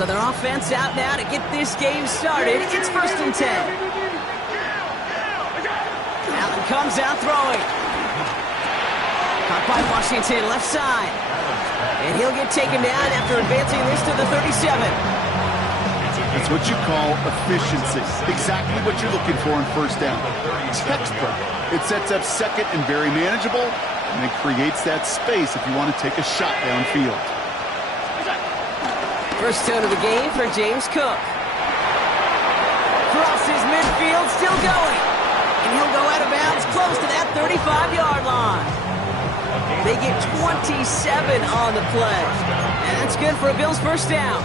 So their offense out now to get this game started. It's 1st and 10. Allen comes out throwing. Caught by Washington, left side. And he'll get taken down after advancing this to the 37. That's what you call efficiency. Exactly what you're looking for in 1st down. Textbook. It sets up 2nd and very manageable, and it creates that space if you want to take a shot downfield. First down of the game for James Cook. Crosses midfield, still going. And he'll go out of bounds close to that 35-yard line. They get 27 on the play. And that's good for a Bills 1st down.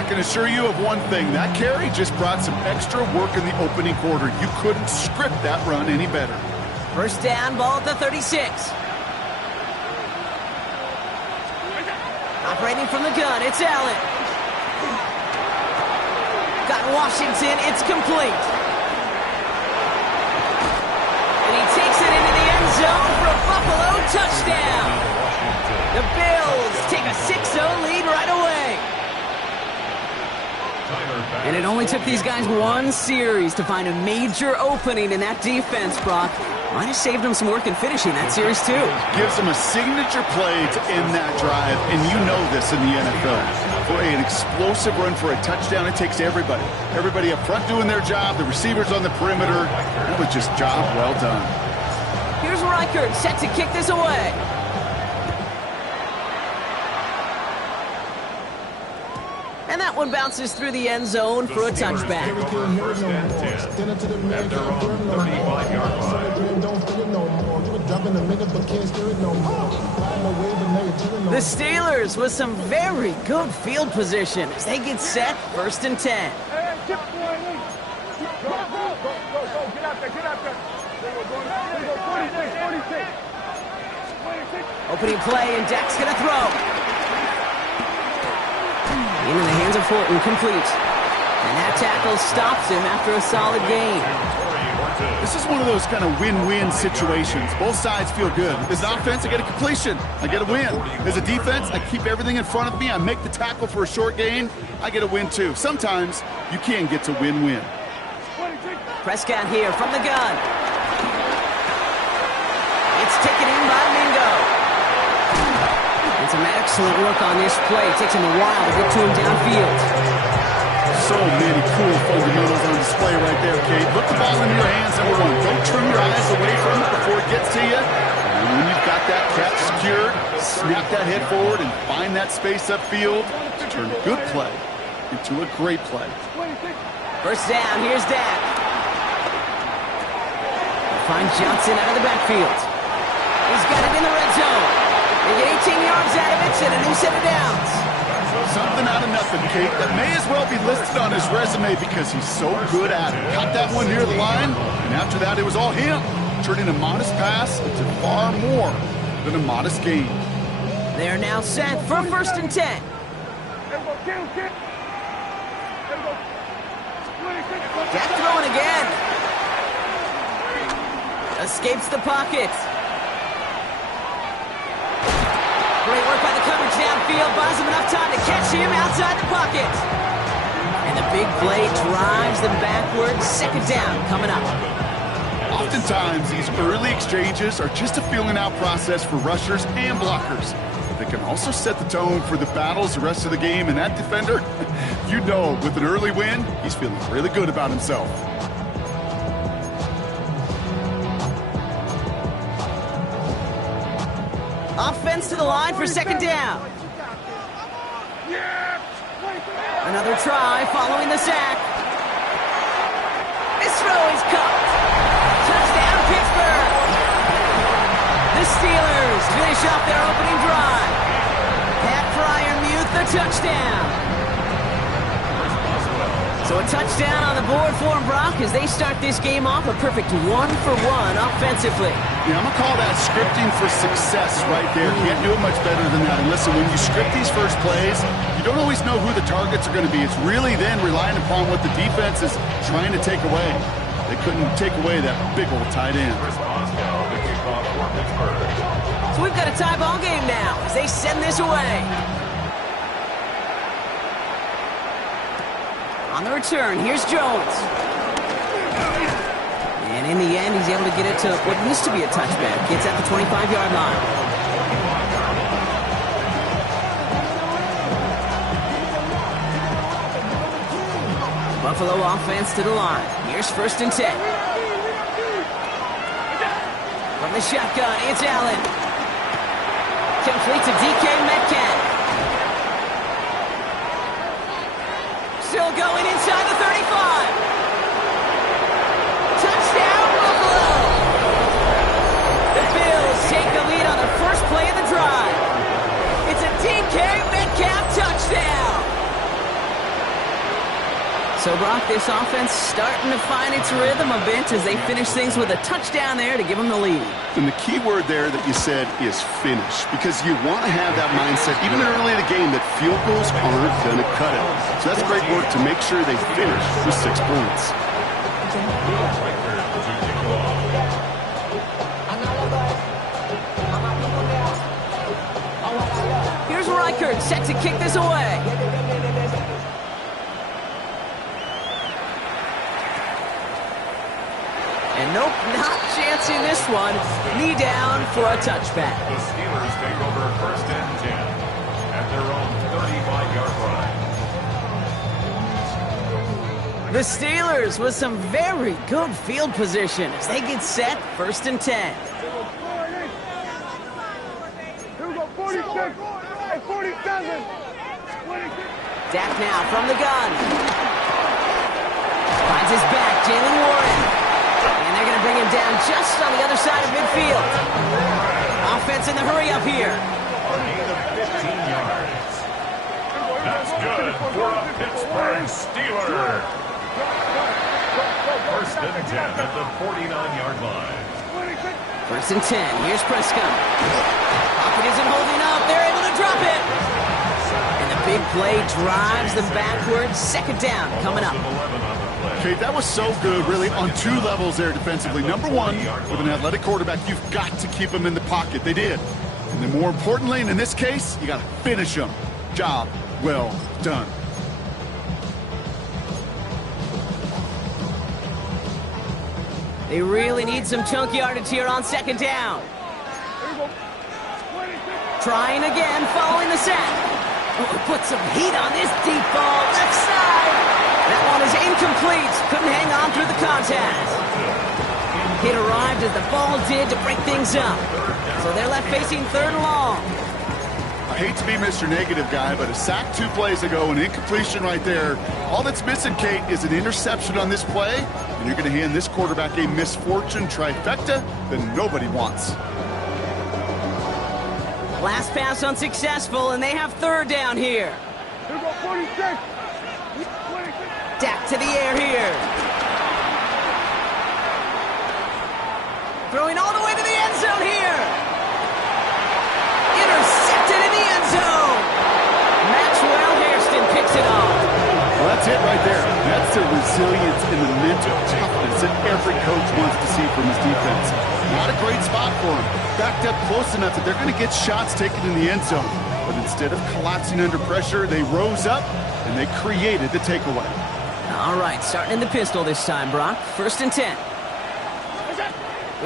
I can assure you of one thing. That carry just brought some extra work in the opening quarter. You couldn't script that run any better. 1st down, ball at the 36. Operating from the gun, it's Allen. Got Washington, it's complete. And he takes it into the end zone for a Buffalo touchdown. The Bills take a 6-0 lead right away. And it only took these guys one series to find a major opening in that defense, Brock. Might have saved them some work in finishing that series, too. Gives them a signature play to end that drive, and you know this in the NFL. For an explosive run for a touchdown, it takes everybody. Everybody up front doing their job, the receivers on the perimeter. That was just job well done. Here's Reichert set to kick this away. And that one bounces through the end zone for a touchback. 1st and 10 at their own 35-yard line. The Steelers with some very good field position as they get set 1st and 10. Opening play, and Dak's going to throw. Into the hands of Horton, complete. And that tackle stops him after a solid gain. This is one of those kind of win-win situations. Both sides feel good. As an offense, I get a completion. I get a win. As a defense, I keep everything in front of me. I make the tackle for a short gain. I get a win, too. Sometimes you can get to win-win. Prescott here from the gun. It's taken in by Mingo. And some excellent work on this play. It takes him a while to get to him downfield. So many cool fundamentals on display right there, Kate. Put the ball in your hands, number one. Don't turn your eyes away from it before it gets to you. And when you've got that catch secured, snap that head forward and find that space upfield to turn a good play into a great play. 1st down, here's Dak. Find Johnson out of the backfield. He's got it in the red zone. They get 18 yards out of it and a new set of downs. Something out of nothing, Kate. That may as well be listed on his resume because he's so good at it. Got that one near the line, and after that, it was all him. Turning a modest pass into far more than a modest gain. They're now set for 1st and 10. Dak throwing again. Escapes the pocket. Great work by the coverage downfield. Buys him enough time to catch him outside the pocket. And the big play drives them backwards. 2nd down coming up. Oftentimes, these early exchanges are just a feeling-out process for rushers and blockers. But they can also set the tone for the battles the rest of the game. And that defender, you know, with an early win, he's feeling really good about himself. Offense to the line for 2nd down. Another try following the sack. This throw is caught. Touchdown, Pittsburgh. The Steelers finish off their opening drive. Pat Freiermuth, the touchdown. So a touchdown on the board for them, Brock, as they start this game off a perfect 1-for-1 offensively. Yeah, I'm going to call that scripting for success right there. Can't do it much better than that. And listen, when you script these first plays, you don't always know who the targets are going to be. It's really then relying upon what the defense is trying to take away. They couldn't take away that big old tight end. So we've got a tie ball game now as they send this away. On the return, here's Jones. And in the end, he's able to get it to what used to be a touchback. Gets at the 25-yard line. Buffalo offense to the line. Here's 1st and 10. From the shotgun, it's Allen. Complete to DK Metcalf. Still going inside the 35. Touchdown, Buffalo! The Bills take the lead on the first play of the drive. It's a DK Metcalf touchdown. So, Brock, this offense starting to find its rhythm a bit as they finish things with a touchdown there to give them the lead. And the key word there that you said is finish, because you want to have that mindset, even early in the game, that field goals aren't going to cut it. So that's great work to make sure they finish with 6 points. Here's Reichert set to kick this away. And nope, not chancing this one. Knee down for a touchback. The Steelers take over 1st and 10 at their own 35-yard line. The Steelers with some very good field position as they get set 1st and 10. Here we go, 46, 47. Dak now from the gun. Finds his back, Jaylen Warren. And they're going to bring him down just on the other side of midfield. Offense in the hurry up here. A gain of 15 yards. That's good for a Pittsburgh Steeler. 1st and 10 at the 49-yard line. 1st and 10. Here's Prescott. Pocket isn't holding up. They're able to drop it. And the big play drives them backwards. 2nd down coming up. Okay, that was so good, really, on 2 levels there defensively. Number 1, with an athletic quarterback, you've got to keep him in the pocket. They did. And then more importantly, in this case, you got to finish him. Job well done. They really need some chunk yardage here on 2nd down. Trying again, following the sack. Oh, put some heat on this deep ball, left side. That one is incomplete. Couldn't hang on through the contest. Hit arrived as the ball did to break things up. So they're left facing 3rd and long. I hate to be Mr. Negative guy, but a sack 2 plays ago, an incompletion right there. All that's missing, Kate, is an interception on this play, and you're going to hand this quarterback a misfortune trifecta that nobody wants. Last pass unsuccessful, and they have 3rd down here. Here we go, 46. Dak to the air here. Throwing all the way to the end zone here. Intercepted in the end zone. Maxwell Hairston picks it off. Well, that's it right there. That's the resilience and the mental toughness that every coach wants to see from his defense. Not a great spot for him. Backed up close enough that they're going to get shots taken in the end zone. But instead of collapsing under pressure, they rose up and they created the takeaway. All right, starting in the pistol this time, Brock. 1st and 10.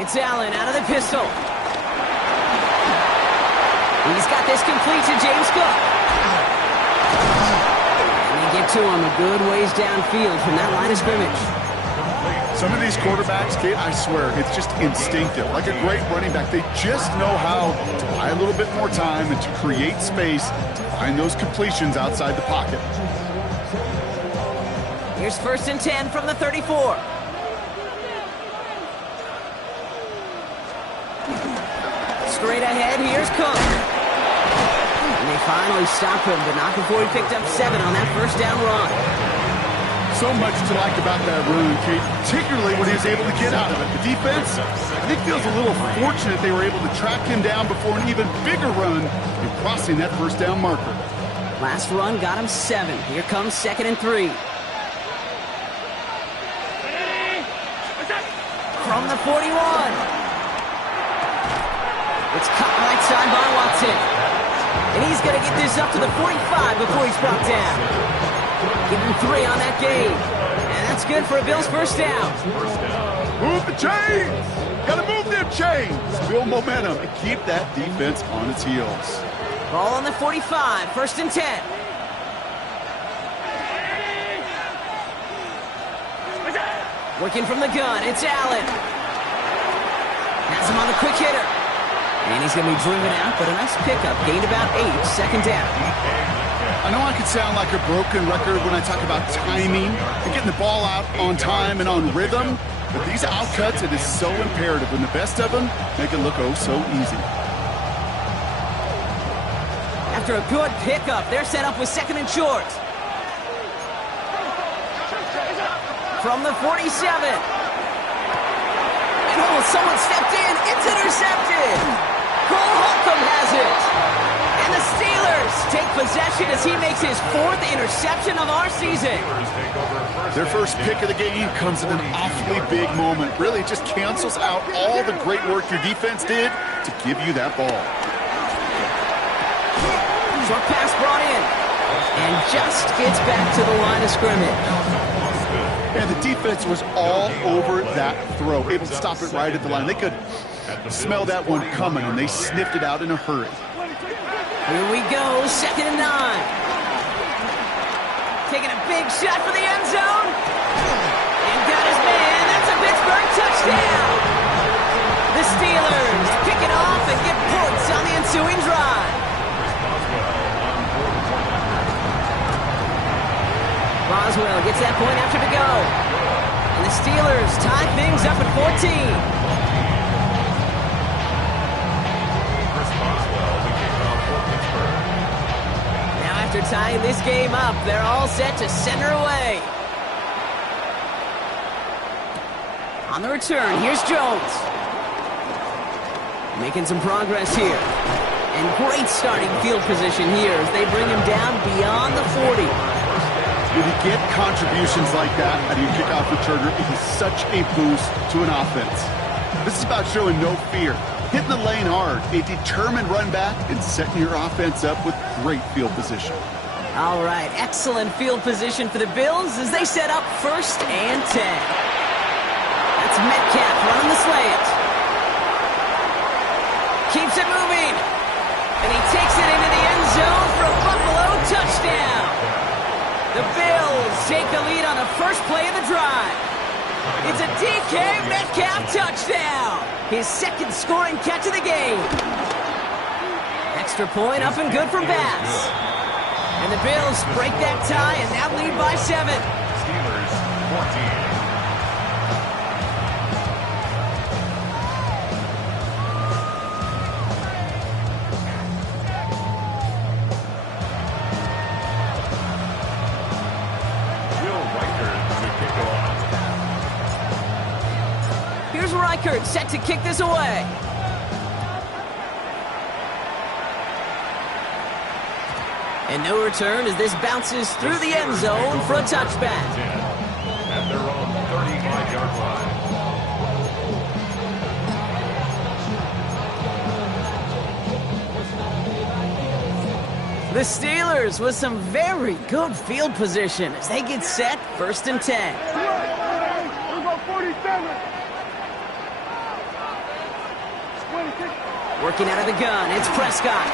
It's Allen out of the pistol. He's got this complete to James Cook. And they get to him a good ways downfield from that line of scrimmage. Some of these quarterbacks, Kate, I swear, it's just instinctive. Like a great running back, they just know how to buy a little bit more time and to create space to find those completions outside the pocket. Here's 1st and 10 from the 34. Straight ahead, here's Cook. And they finally stop him, but not before he picked up 7 on that 1st down run. So much to like about that run, Kate, particularly when he was able to get out of it. The defense, I think, feels a little fortunate they were able to track him down before an even bigger run in crossing that 1st down marker. Last run got him 7. Here comes 2nd and 3. From the 41. It's cut right side by Watson. And he's going to get this up to the 45 before he's brought down. Give him 3 on that game. And that's good for a Bills first down. Move the chains! Gotta move them chains! Build momentum and keep that defense on its heels. Ball on the 45, 1st and 10. Working from the gun, it's Allen. Has him on the quick hitter. And he's going to be driven out, but a nice pickup. Gained about 8, 2nd down. I know I could sound like a broken record when I talk about timing and getting the ball out on time and on rhythm, but these outcuts, it is so imperative, and the best of them make it look oh so easy. After a good pickup, they're set up with 2nd and short. From the 47. And someone stepped in. It's intercepted. Cole Holcomb has it. And the Steelers take possession as he makes his 4th interception of our season. Their first pick of the game comes at an awfully big moment. Really, it just cancels out all the great work your defense did to give you that ball. Short pass brought in. And just gets back to the line of scrimmage. And the defense was all over that throw, able to stop it right at the line. They could smell that one coming, and they sniffed it out in a hurry. Here we go, 2nd and 9. Taking a big shot for the end zone. And got his man. That's a Pittsburgh touchdown. The Steelers pick it off and get points on the ensuing drive. Boswell gets that point after to go. And the Steelers tie things up at 14. Now after tying this game up, they're all set to center away. On the return, here's Jones. Making some progress here. And great starting field position here as they bring him down beyond the 40. When you get contributions like that out of your kickoff returner, it is such a boost to an offense. This is about showing no fear, hitting the lane hard, a determined run back, and setting your offense up with great field position. All right, excellent field position for the Bills as they set up 1st and 10. That's Metcalf running the slant. Keeps it moving. And he takes it into the end zone for a Buffalo touchdown. The Bills take the lead on the first play of the drive. It's a DK Metcalf touchdown. His 2nd scoring catch of the game. Extra point up and good from Bass. And the Bills break that tie and now lead by 7. Steelers 14. Here's Reichert set to kick this away. And no return as this bounces through the end zone for a touchback. At their own 35-yard line. The Steelers with some very good field position as they get set 1st and 10. Here go 47. Working out of the gun, it's Prescott.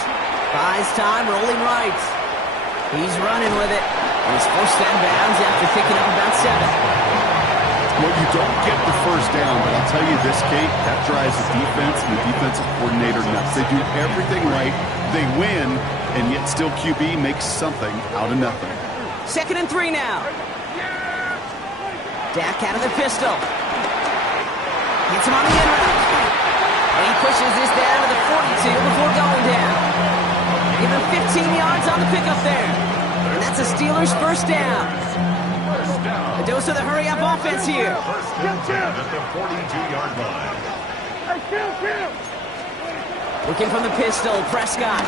Buys time, rolling right. He's running with it. And he's forced out of bounds after picking up about 7. Well, you don't get the first down, but I'll tell you this, Kate, that drives the defense and the defensive coordinator nuts. They do everything right. They win, and yet still QB makes something out of nothing. 2nd and 3 now. Dak out of the pistol. Hits him on the end route. And he pushes this down to the 42 before going down. Give him 15 yards on the pickup there. And that's a Steelers first down. A dose of the hurry-up offense here. First and 10 at the 42-yard line. Hey, kill. Looking from the pistol, Prescott.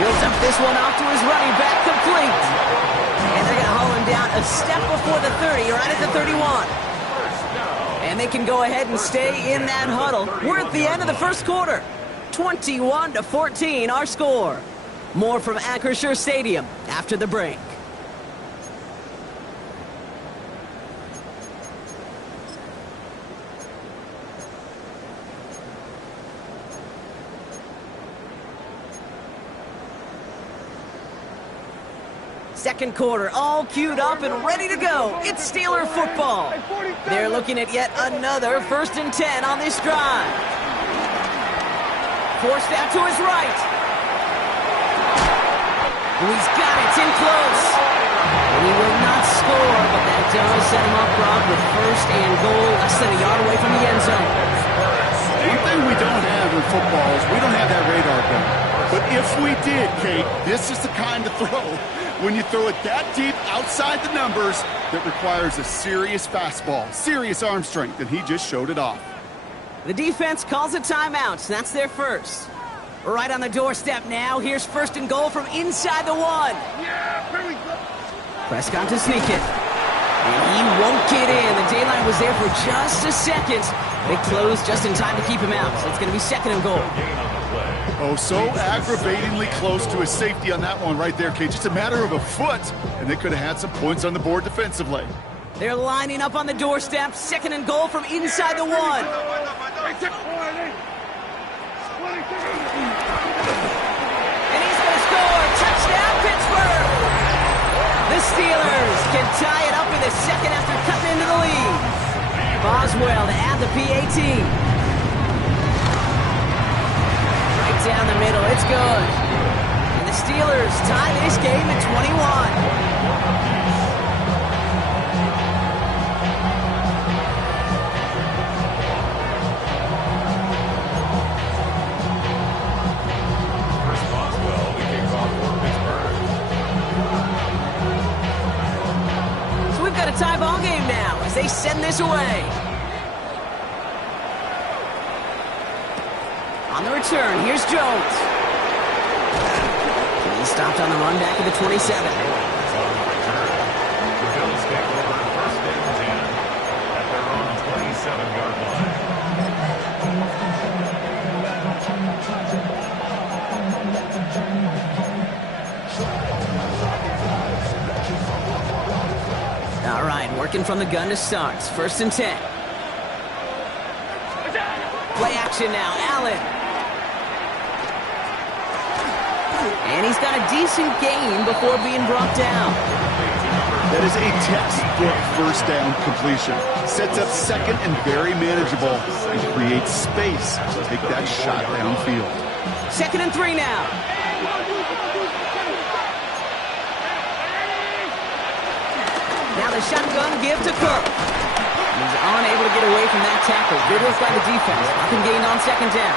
Builds up this one off to his running back, complete. And they're going to haul him down a step before the 30, right at the 31. And they can go ahead and stay in that huddle. We're at the end of the first quarter. 21-14, our score. More from Acrisure Stadium after the break. Second quarter, all queued up and ready to go. It's Steeler football. They're looking at yet another 1st and 10 on this drive. Forced out to his right. He's got it. It's in close. And he will not score, but that does set him up, Rob, with 1st and goal, less than a yard away from the end zone. One thing we don't have in football is we don't have that radar gun. But if we did, Kate, this is the kind of throw, when you throw it that deep outside the numbers, that requires a serious fastball, serious arm strength, and he just showed it off. The defense calls a timeout. That's their first. Right on the doorstep now. Here's 1st and goal from inside the 1. Yeah, here we go. Prescott to sneak it. And he won't get in. The daylight was there for just a second. They closed just in time to keep him out. So it's going to be 2nd and goal. Oh, so aggravatingly close to his safety on that one right there, Kate. Just a matter of a foot, and they could have had some points on the board defensively. They're lining up on the doorstep. 2nd and goal from inside the 1. And he's going to score. Touchdown, Pittsburgh! The Steelers can tie it up in the 2nd after cutting into the lead. Boswell to add the PAT. Right down the middle. It's good. And the Steelers tie this game at 21. Tie ball game now as they send this away. On the return, here's Jones. He stopped on the run back at the 27. The Bills take over 1st and 10 at their own 27-yard line. All right, working from the gun to start. 1st and 10. Play action now, Allen. And he's got a decent gain before being brought down. That is a textbook 1st down completion. Sets up 2nd and very manageable and creates space to take that shot downfield. 2nd and 3 now. Now the shotgun give to Cook. He's unable to get away from that tackle. Good work by the defense. Nothing gained on 2nd down.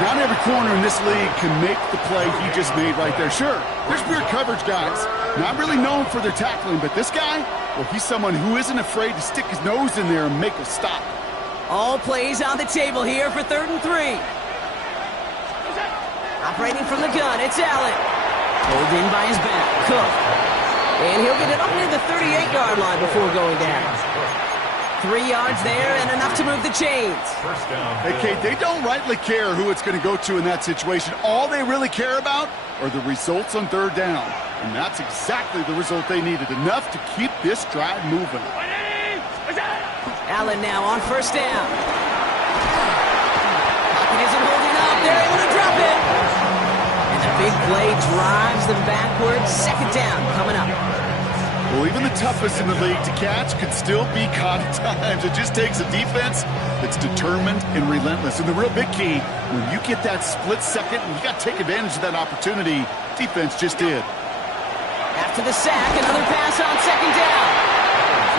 Not every corner in this league can make the play he just made right there. Sure, there's pure coverage guys. Not really known for their tackling, but this guy, well, he's someone who isn't afraid to stick his nose in there and make a stop. All plays on the table here for 3rd and 3. Operating from the gun, it's Allen. Pulled in by his back. Cook. And he'll get it up near the 38-yard line before going down. 3 yards there and enough to move the chains. Hey, Kate, they don't rightly care who it's going to go to in that situation. All they really care about are the results on 3rd down. And that's exactly the result they needed. Enough to keep this drive moving. Allen now on 1st down. Pocket isn't holding up. They're able to drop it. And the big play drives them backwards. 2nd down coming up. Well, even the toughest in the league to catch could still be caught at times. It just takes a defense that's determined and relentless. And the real big key, when you get that split second, you got to take advantage of that opportunity. Defense just did. After the sack, another pass on 2nd down.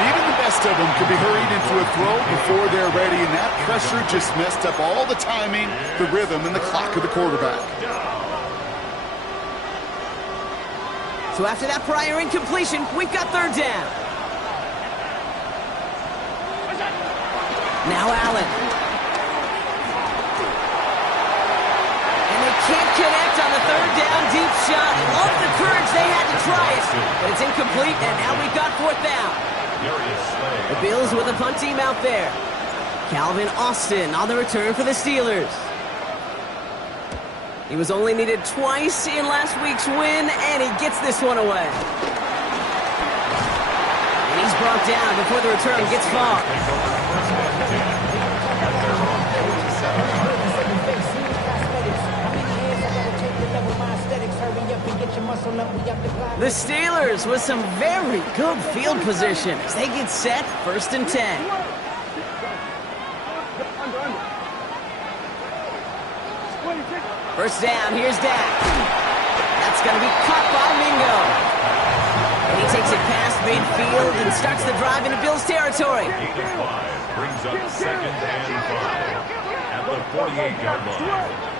Even the best of them can be hurried into a throw before they're ready, and that pressure just messed up all the timing, the rhythm, and the clock of the quarterback. So after that prior incompletion, we've got 3rd down. Now Allen. And they can't connect on the 3rd down deep shot. Love the courage they had to try it, but it's incomplete, and now we've got 4th down. The Bills with a punt team out there. Calvin Austin on the return for the Steelers. He was only needed twice in last week's win, and he gets this one away. And he's brought down before the return gets far. The Steelers with some very good field position as they get set, 1st and 10. First down, here's Dak. That's going to be caught by Mingo. And he takes it past midfield and starts the drive into Bills territory. Gain of 5 brings up 2nd and 5 at the 48-yard line.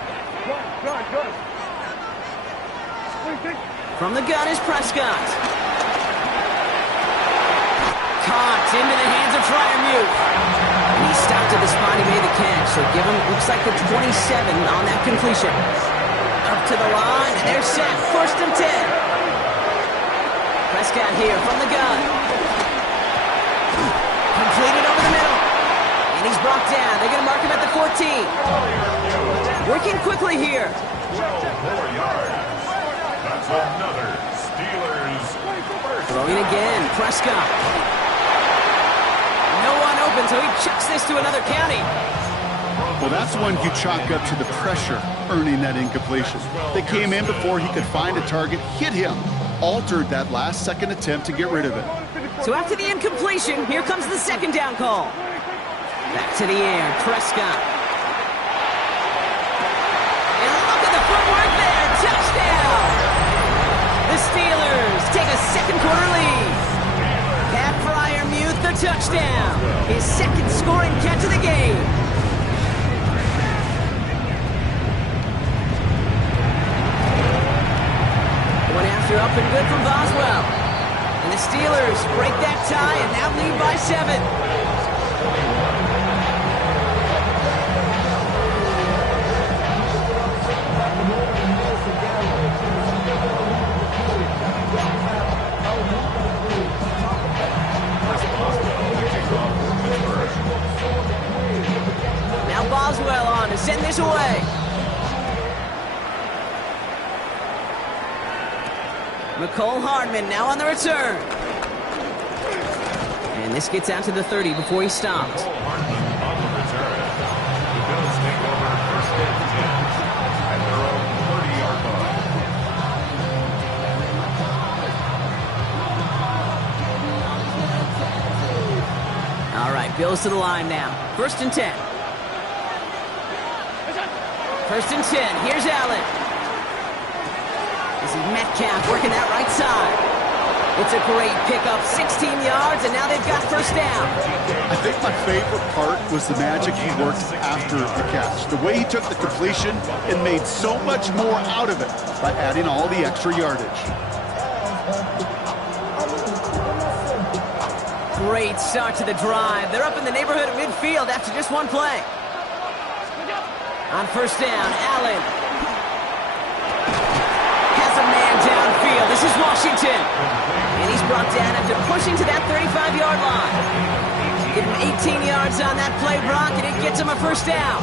From the gun is Prescott. Caught into the hands of Freiermuth. And he stopped at the spot he made the catch. So give him, looks like the 27 on that completion. Up to the line, and they're set. 1st and 10. Prescott here from the gun. Completed over the middle. And he's brought down. They're going to mark him at the 14. Working quickly here. 12 more yards. That's another Steelers first. Throwing again, Prescott. No one open, so he chucks this to another county. Well, that's one you chalk up to the pressure earning that incompletion. They came in before he could find a target, hit him, altered that last-second attempt to get rid of it. So after the incompletion, here comes the 2nd down call. Back to the air, Prescott. And look at the footwork there, touchdown! The Steelers take a 2nd quarter lead. Pat Freiermuth, the touchdown. His 2nd scoring catch of the game. One after up and good from Boswell. And the Steelers break that tie and now lead by 7. Now Boswell on to send this away. McCole Hardman now on the return. And this gets out to the 30 before he stops. Hardman on the return. The Bills take over 1st and 10 at their own 30-yard line. All right, Bills to the line now. 1st and 10. 1st and 10. Here's Allen. This is Metcalf working that right side. It's a great pickup, 16 yards, and now they've got 1st down. I think my favorite part was the magic he worked after the catch. The way he took the completion and made so much more out of it by adding all the extra yardage. Great start to the drive. They're up in the neighborhood of midfield after just one play. On 1st down, Allen has a man downfield. This is Washington. And he's brought down after pushing to that 35-yard line. Give him 18 yards on that play, Brock, and it gets him a 1st down.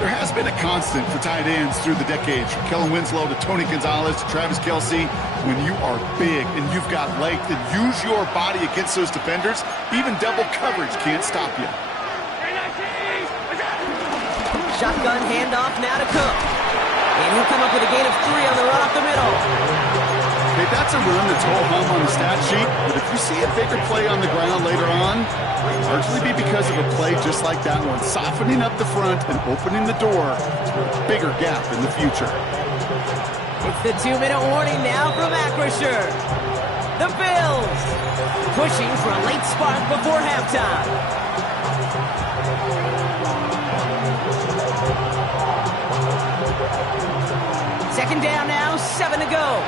There has been a constant for tight ends through the decades, from Kellen Winslow to Tony Gonzalez to Travis Kelce. When you are big and you've got length and use your body against those defenders, even double coverage can't stop you. Shotgun handoff now to Cook. And he'll come up with a gain of 3 on the run up the middle. Okay, that's a run that's ho-hum on the stat sheet, but if you see a bigger play on the ground later on, it'll largely be because of a play just like that one, softening up the front and opening the door to a bigger gap in the future. It's the 2-minute warning now from Acrisure. The Bills pushing for a late spark before halftime. 2nd down now, 7 to go.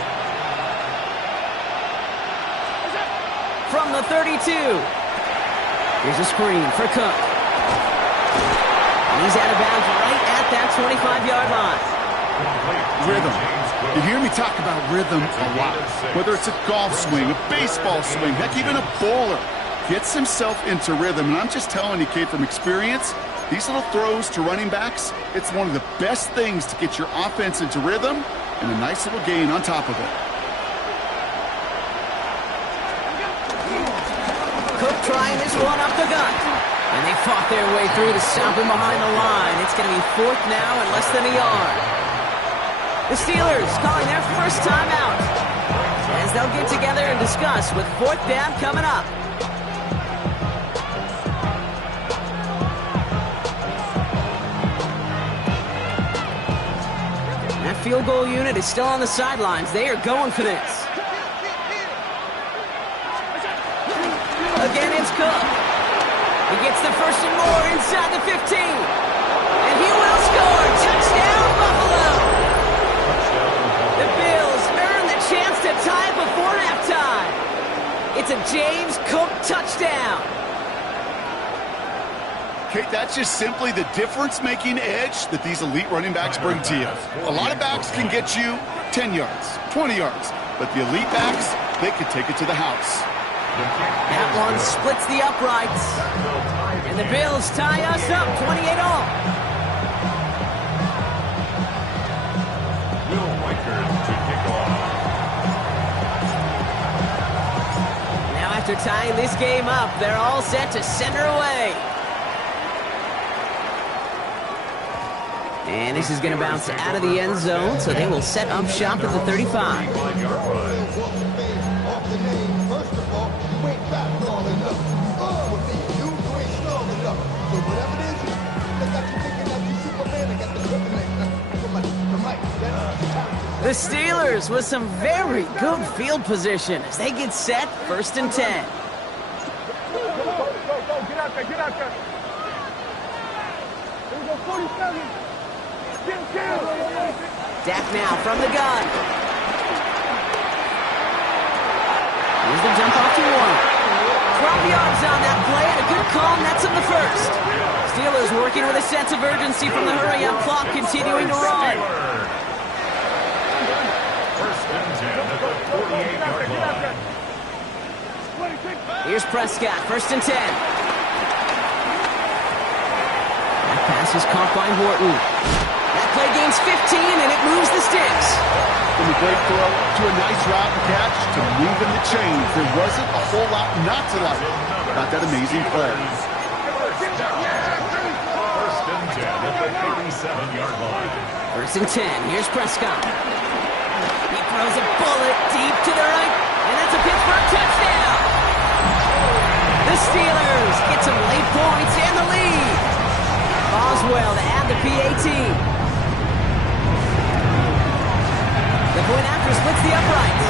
From the 32. Here's a screen for Cook. And he's out of bounds right at that 25-yard line. Rhythm. You hear me talk about rhythm a lot. Whether it's a golf swing, a baseball swing, heck, even a bowler gets himself into rhythm. And I'm just telling you, kid, from experience, these little throws to running backs, it's one of the best things to get your offense into rhythm and a nice little gain on top of it. Cook trying this one up the gut. And they fought their way through to stop him behind the line. It's going to be 4th now and less than a yard. The Steelers calling their first timeout. they'll get together and discuss with fourth down coming up. That field goal unit is still on the sidelines. They are going for this. Again, it's Cook. He gets the first and more inside the 15. And he will score. Touchdown, Buffalo. The Bills earn the chance to tie before halftime. It's a James Cook touchdown. Kate, that's just simply the difference-making edge that these elite running backs bring to you. A lot of backs can get you 10 yards, 20 yards, but the elite backs, they can take it to the house. That one splits the uprights. And the Bills tie us up 28-all. Will Weichert to kick off. Now after tying this game up, they're all set to center away. And this is going to bounce out of the end zone, so they will set up shop at the 35. The Steelers with some very good field position as they get set, 1st and 10. Go, get out there, get out there. There we go, 47. Dak now from the gun. Here's the jump off to Warren. 12 yards on that play, and a good call, nets him the first. Steelers working with a sense of urgency from the hurry-up clock, continuing to run. First and 10 at the 48-yard line. Here's Prescott, 1st and 10. That pass is caught by Horton. That play gains 15, and it moves the sticks. From a great throw to a nice route and catch to moving the chains. There wasn't a whole lot not to like about that amazing play. First and 10 at the 37-yard line. 1st and 10. Here's Prescott. He throws a bullet deep to the right, and that's a Pittsburgh touchdown. The Steelers get some late points and the lead. Boswell to add the PAT. The point after splits the uprights.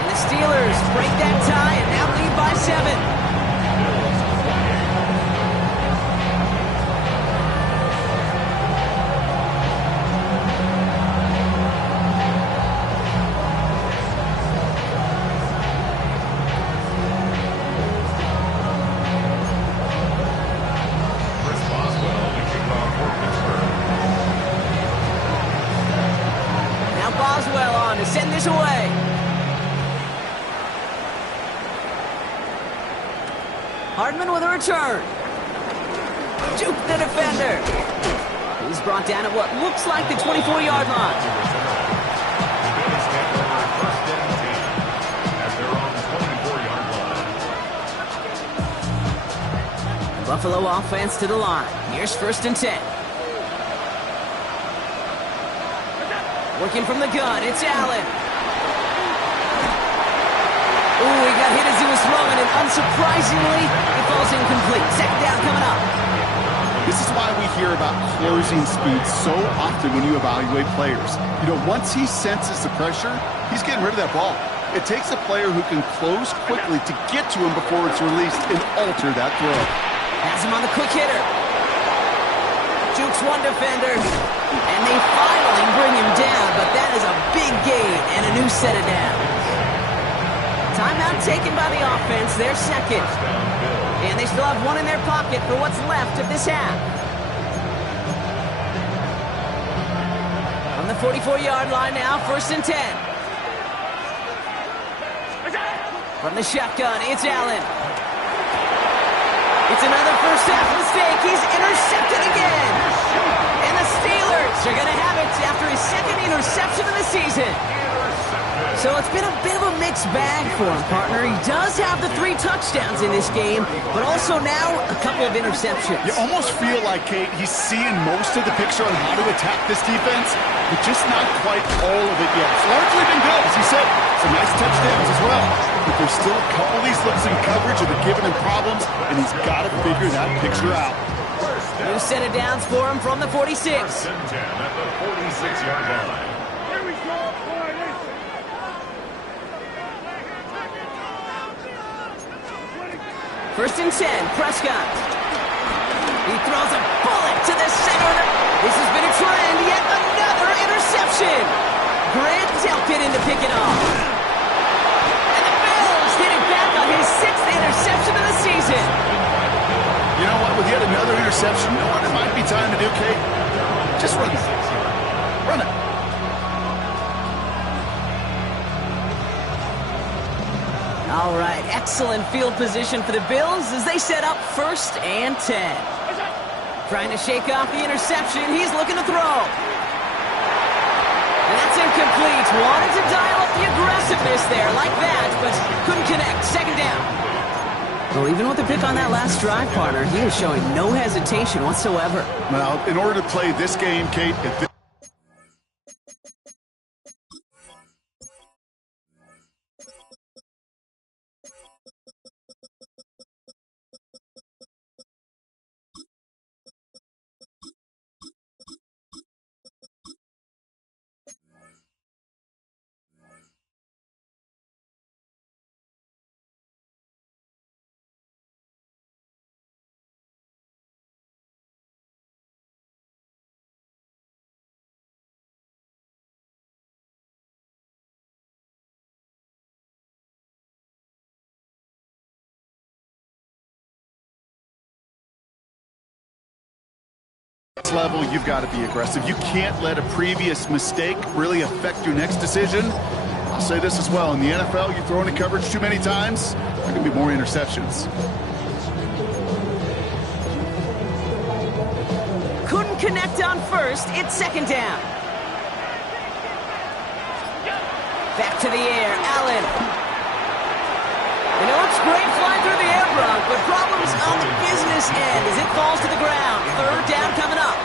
And the Steelers break that tie and now lead by 7. Boswell on to send this away. Hardman with a return. Juke the defender. He's brought down at what looks like the 24-yard line. First and 10 at their own 24-yard line. The Buffalo offense to the line. Here's 1st and 10. Working from the gun, it's Allen. Ooh, he got hit as he was throwing, and unsurprisingly, it falls incomplete. 2nd down coming up. This is why we hear about closing speed so often when you evaluate players. You know, once he senses the pressure, he's getting rid of that ball. It takes a player who can close quickly to get to him before it's released and alter that throw. Has him on the quick hitter. Jukes one defender, and they finally bring him down, but that is a big gain and a new set of downs. Timeout taken by the offense, their second. And they still have one in their pocket for what's left of this half. On the 44-yard line now, 1st and 10. From the shotgun, it's Allen. It's another first half mistake. He's intercepted again. And the Steelers are going to have it after his 2nd interception of the season. So it's been a bit of a mixed bag for him, partner. He does have the 3 touchdowns in this game, but also now a couple of interceptions. You almost feel like, Kate, he's seeing most of the picture on how to attack this defense, but just not quite all of it yet. It's largely been good, as you said. Some nice touchdowns as well. But there's still a couple of these looks in coverage that are giving him problems, and he's got to figure that picture out. New set of downs for him from the 46. 10 at the 46-yard line. Here we go, First and 10, Prescott. He throws a bullet to the center. This has been a trend, yet another interception. Grant Delpit in to pick it off. And the Bills hit it back on his 6th interception of the season. You know what? With yet another interception, you know what it might be time to do, Kate? Just run it. Run it. All right, excellent field position for the Bills as they set up 1st and 10. Trying to shake off the interception. He's looking to throw. And that's incomplete. Wanted to dial up the aggressiveness there like that, but couldn't connect. 2nd down. Well, even with the pick on that last drive, partner, he is showing no hesitation whatsoever. Well, in order to play this game, Kate, at this level, you've got to be aggressive. You can't let a previous mistake really affect your next decision. I'll say this as well. In the NFL, you throw into coverage too many times, there can be more interceptions. Couldn't connect on 1st. It's 2nd down. Back to the air. Allen. You know, it's great flying through the air, Brock, but problems on the business end as it falls to the ground. 3rd down coming up.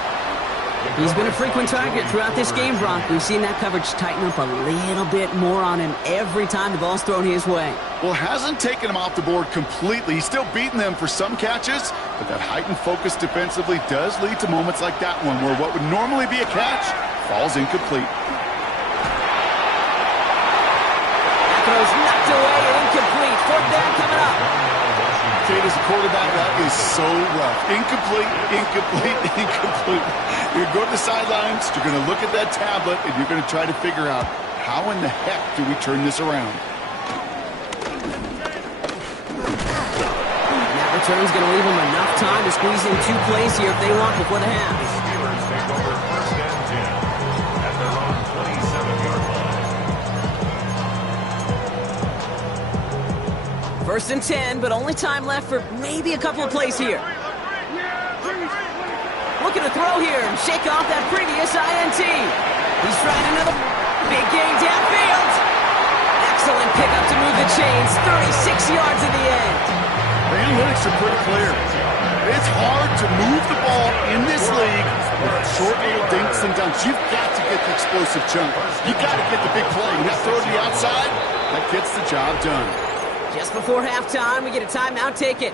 He's been a frequent target throughout this game, Brock. We've seen that coverage tighten up a little bit more on him every time the ball's thrown his way. Well, hasn't taken him off the board completely. He's still beating them for some catches, but that heightened focus defensively does lead to moments like that one where what would normally be a catch falls incomplete. That throw's knocked away and incomplete. 4th down coming up. Kate, as a quarterback, that is so rough. Incomplete, incomplete, incomplete. You're going to go to the sidelines, you're going to look at that tablet, and you're going to try to figure out how in the heck do we turn this around. That return's going to leave them enough time to squeeze in 2 plays here if they want before the half. Steelers take over 1st and 10 at their own 27-yard line. 1st and 10, but only time left for maybe a couple of plays here. Looking to throw here and shake off that previous INT. He's trying another big gain downfield. Excellent pickup to move the chains. 36 yards in the end. The analytics are pretty clear. It's hard to move the ball in this league with short little dinks and dunks. You've got to get the explosive chunk. You've got to get the big play. And that throw to the outside, that gets the job done. Just before halftime, we get a timeout. Take it.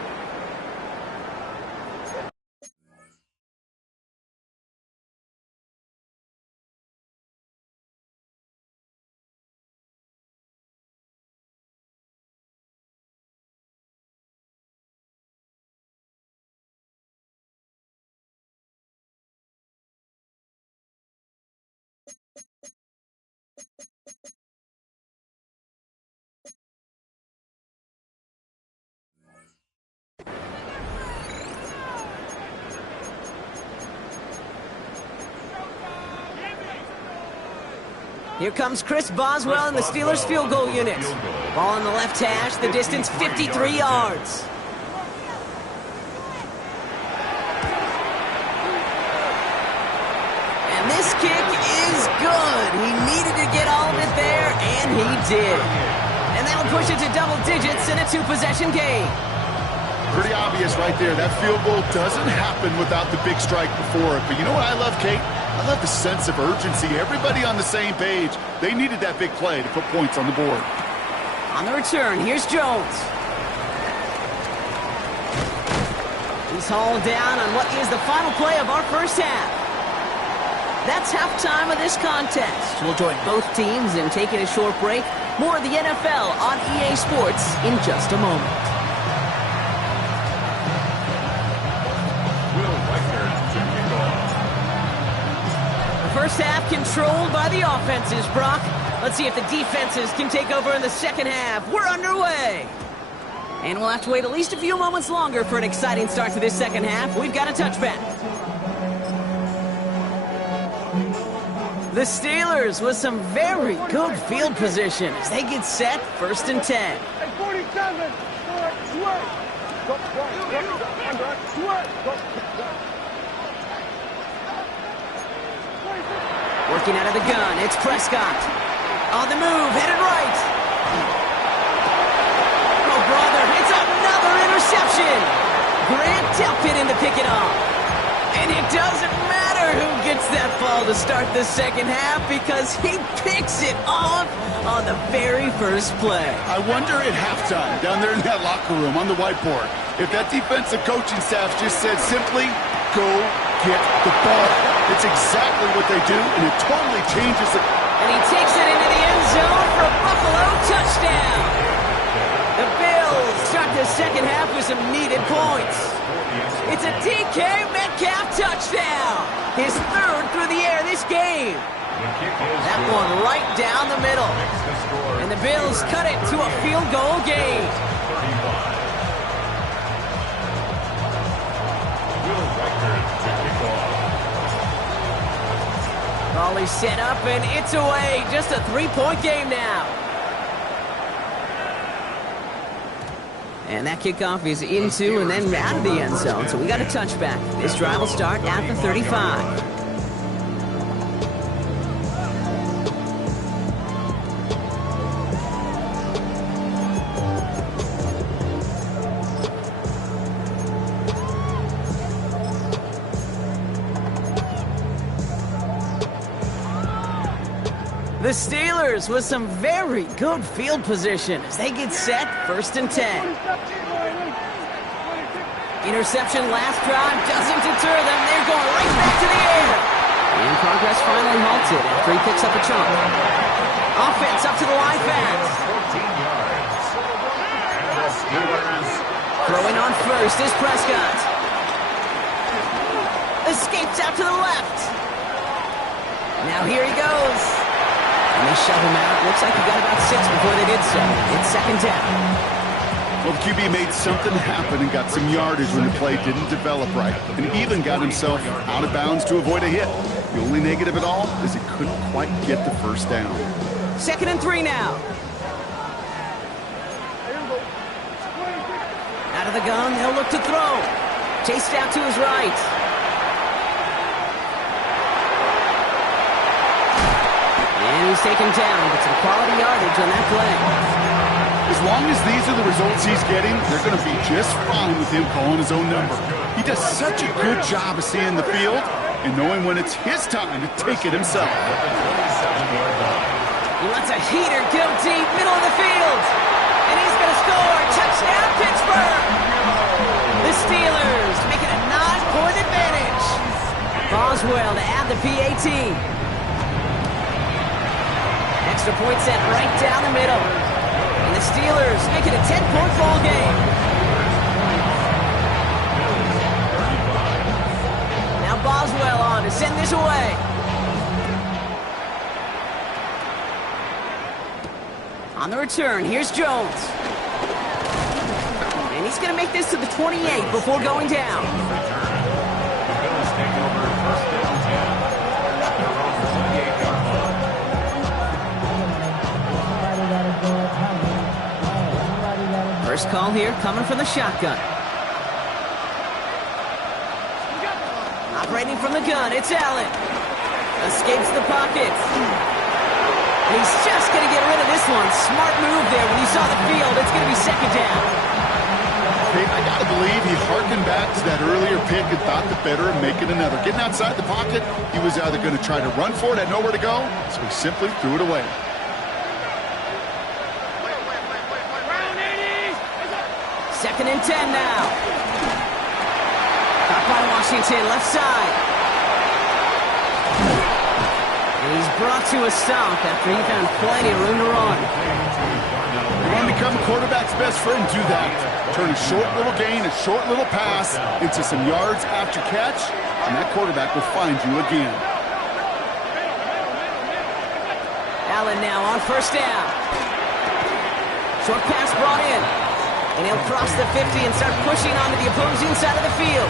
Here comes Chris Boswell in the Steelers field goal unit. Ball on the left hash, the distance 53 yards. And this kick is good. He needed to get all of it there, and he did. And that'll push it to double digits in a 2-possession game. Pretty obvious right there. That field goal doesn't happen without the big strike before it. But you know what I love, Kate? I love the sense of urgency. Everybody on the same page. They needed that big play to put points on the board. On the return, here's Jones. He's hauled down on what is the final play of our first half. That's halftime of this contest. We'll join both teams in taking a short break. More of the NFL on EA Sports in just a moment. The first half controlled by the offenses, Brock. Let's see if the defenses can take over in the second half. We're underway. And we'll have to wait at least a few moments longer for an exciting start to this second half. We've got a touchback. The Steelers with some very good field position as they get set, 1st and 10. Working out of the gun, it's Prescott. On the move, headed right. Oh, brother, it's another interception. Grant Delpit in to pick it off. And it doesn't matter who gets that ball to start the second half because he picks it off on the very first play. I wonder at halftime, down there in that locker room on the whiteboard, if that defensive coaching staff just said simply, go get the ball. It's exactly what they do, and it totally changes the... And he takes it into the end zone for a Buffalo touchdown. The Bills start the second half with some needed points. It's a DK Metcalf touchdown. His 3rd through the air this game. That one right down the middle. And the Bills cut it to a field goal game. Ball is set up and it's away. Just a 3-point game now. And that kickoff is into and then out of the end zone. So we got a touchback. This drive will start at the 35. The Steelers with some very good field position as they get set, 1st and 10. Interception last drive doesn't deter them. They're going right back to the air. And progress finally halted after he picks up a chunk. Offense up to the line fast. 14 yards. And the Steelers. Throwing on first is Prescott. Escapes out to the left. Now here he goes. And they shove him out. Looks like he got about 6 before they did so. It's 2nd down. Well, the QB made something happen and got some yardage when the play didn't develop right, and even got himself out of bounds to avoid a hit. The only negative at all is he couldn't quite get the first down. 2nd and 3 now. Out of the gun, they'll look to throw. Chased out to his right. And he's taken down with some quality yardage on that play. As long as these are the results he's getting, they're going to be just fine with him calling his own number. He does such a good job of seeing the field and knowing when it's his time to take it himself. He lets a heater go deep, middle of the field. And he's going to score. Touchdown, Pittsburgh. The Steelers making a 9-point advantage. Boswell to add the PAT. Extra point set right down the middle. And the Steelers make it a 10-point ball game. Now Boswell on to send this away. On the return, here's Jones. And he's going to make this to the 28 before going down. First call here coming from the shotgun. Operating from the gun, it's Allen. Escapes the pocket. And he's just going to get rid of this one. Smart move there when he saw the field. It's going to be 2nd down. Hey, I got to believe he harkened back to that earlier pick and thought the better of making another. Getting outside the pocket, he was either going to try to run for it, had nowhere to go, so he simply threw it away. 2nd and 10 now. Caught by Washington, left side. And he's brought to a stop after he found plenty of room to run. You want to become a quarterback's best friend? Do that. Turn a short little gain, a short little pass into some yards after catch, and that quarterback will find you again. Allen now on 1st down. Short pass brought in. And he'll cross the 50 and start pushing onto the opposing side of the field.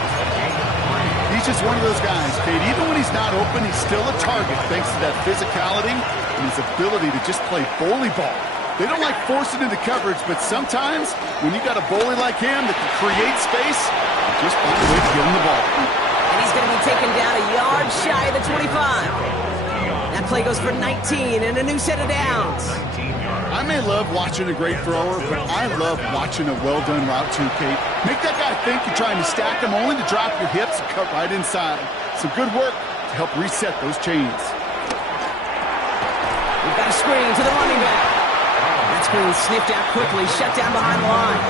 He's just one of those guys, Kate. Even when he's not open, he's still a target thanks to that physicality and his ability to just play bully ball. They don't like forcing into coverage, but sometimes when you got a bully like him that can create space, you just find a way to get him the ball. And he's going to be taken down a yard shy of the 25. That play goes for 19 and a new set of downs. I may love watching a great thrower, but I love watching a well-done route too, Kate. Make that guy think you're trying to stack him only to drop your hips and cut right inside. Some good work to help reset those chains. We've got a screen to the running back. That screen sniffed out quickly, shut down behind the line.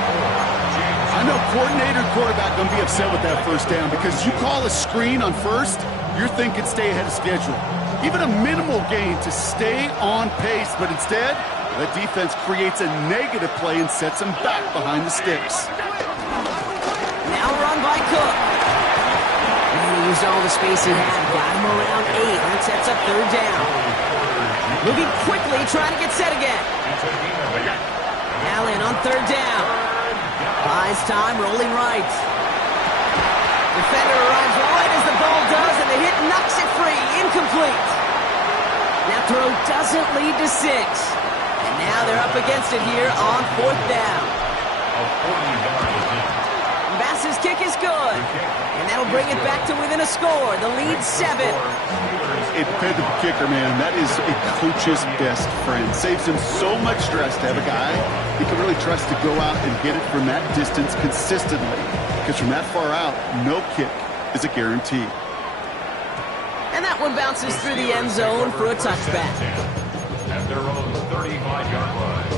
I know coordinator and quarterback going to be upset with that 1st down because you call a screen on 1st, you're thinking stay ahead of schedule. Even a minimal gain to stay on pace, but instead, the defense creates a negative play and sets him back behind the sticks. Now run by Cook. And he used all the space he had. Got him around 8. That sets up 3rd down. Moving quickly, trying to get set again. Allen on 3rd down. Buys time, rolling right. Defender arrives right as the ball does, and the hit knocks it free. Incomplete. That throw doesn't lead to 6. And now they're up against it here on 4th down. Bass's kick is good. And that'll bring it back to within a score. The lead 7. A dependable kicker, man. That is a coach's best friend. Saves him so much stress to have a guy he can really trust to go out and hit it from that distance consistently. Because from that far out, no kick is a guarantee. And that one bounces through the end zone for a touchback. At their own 35-yard line.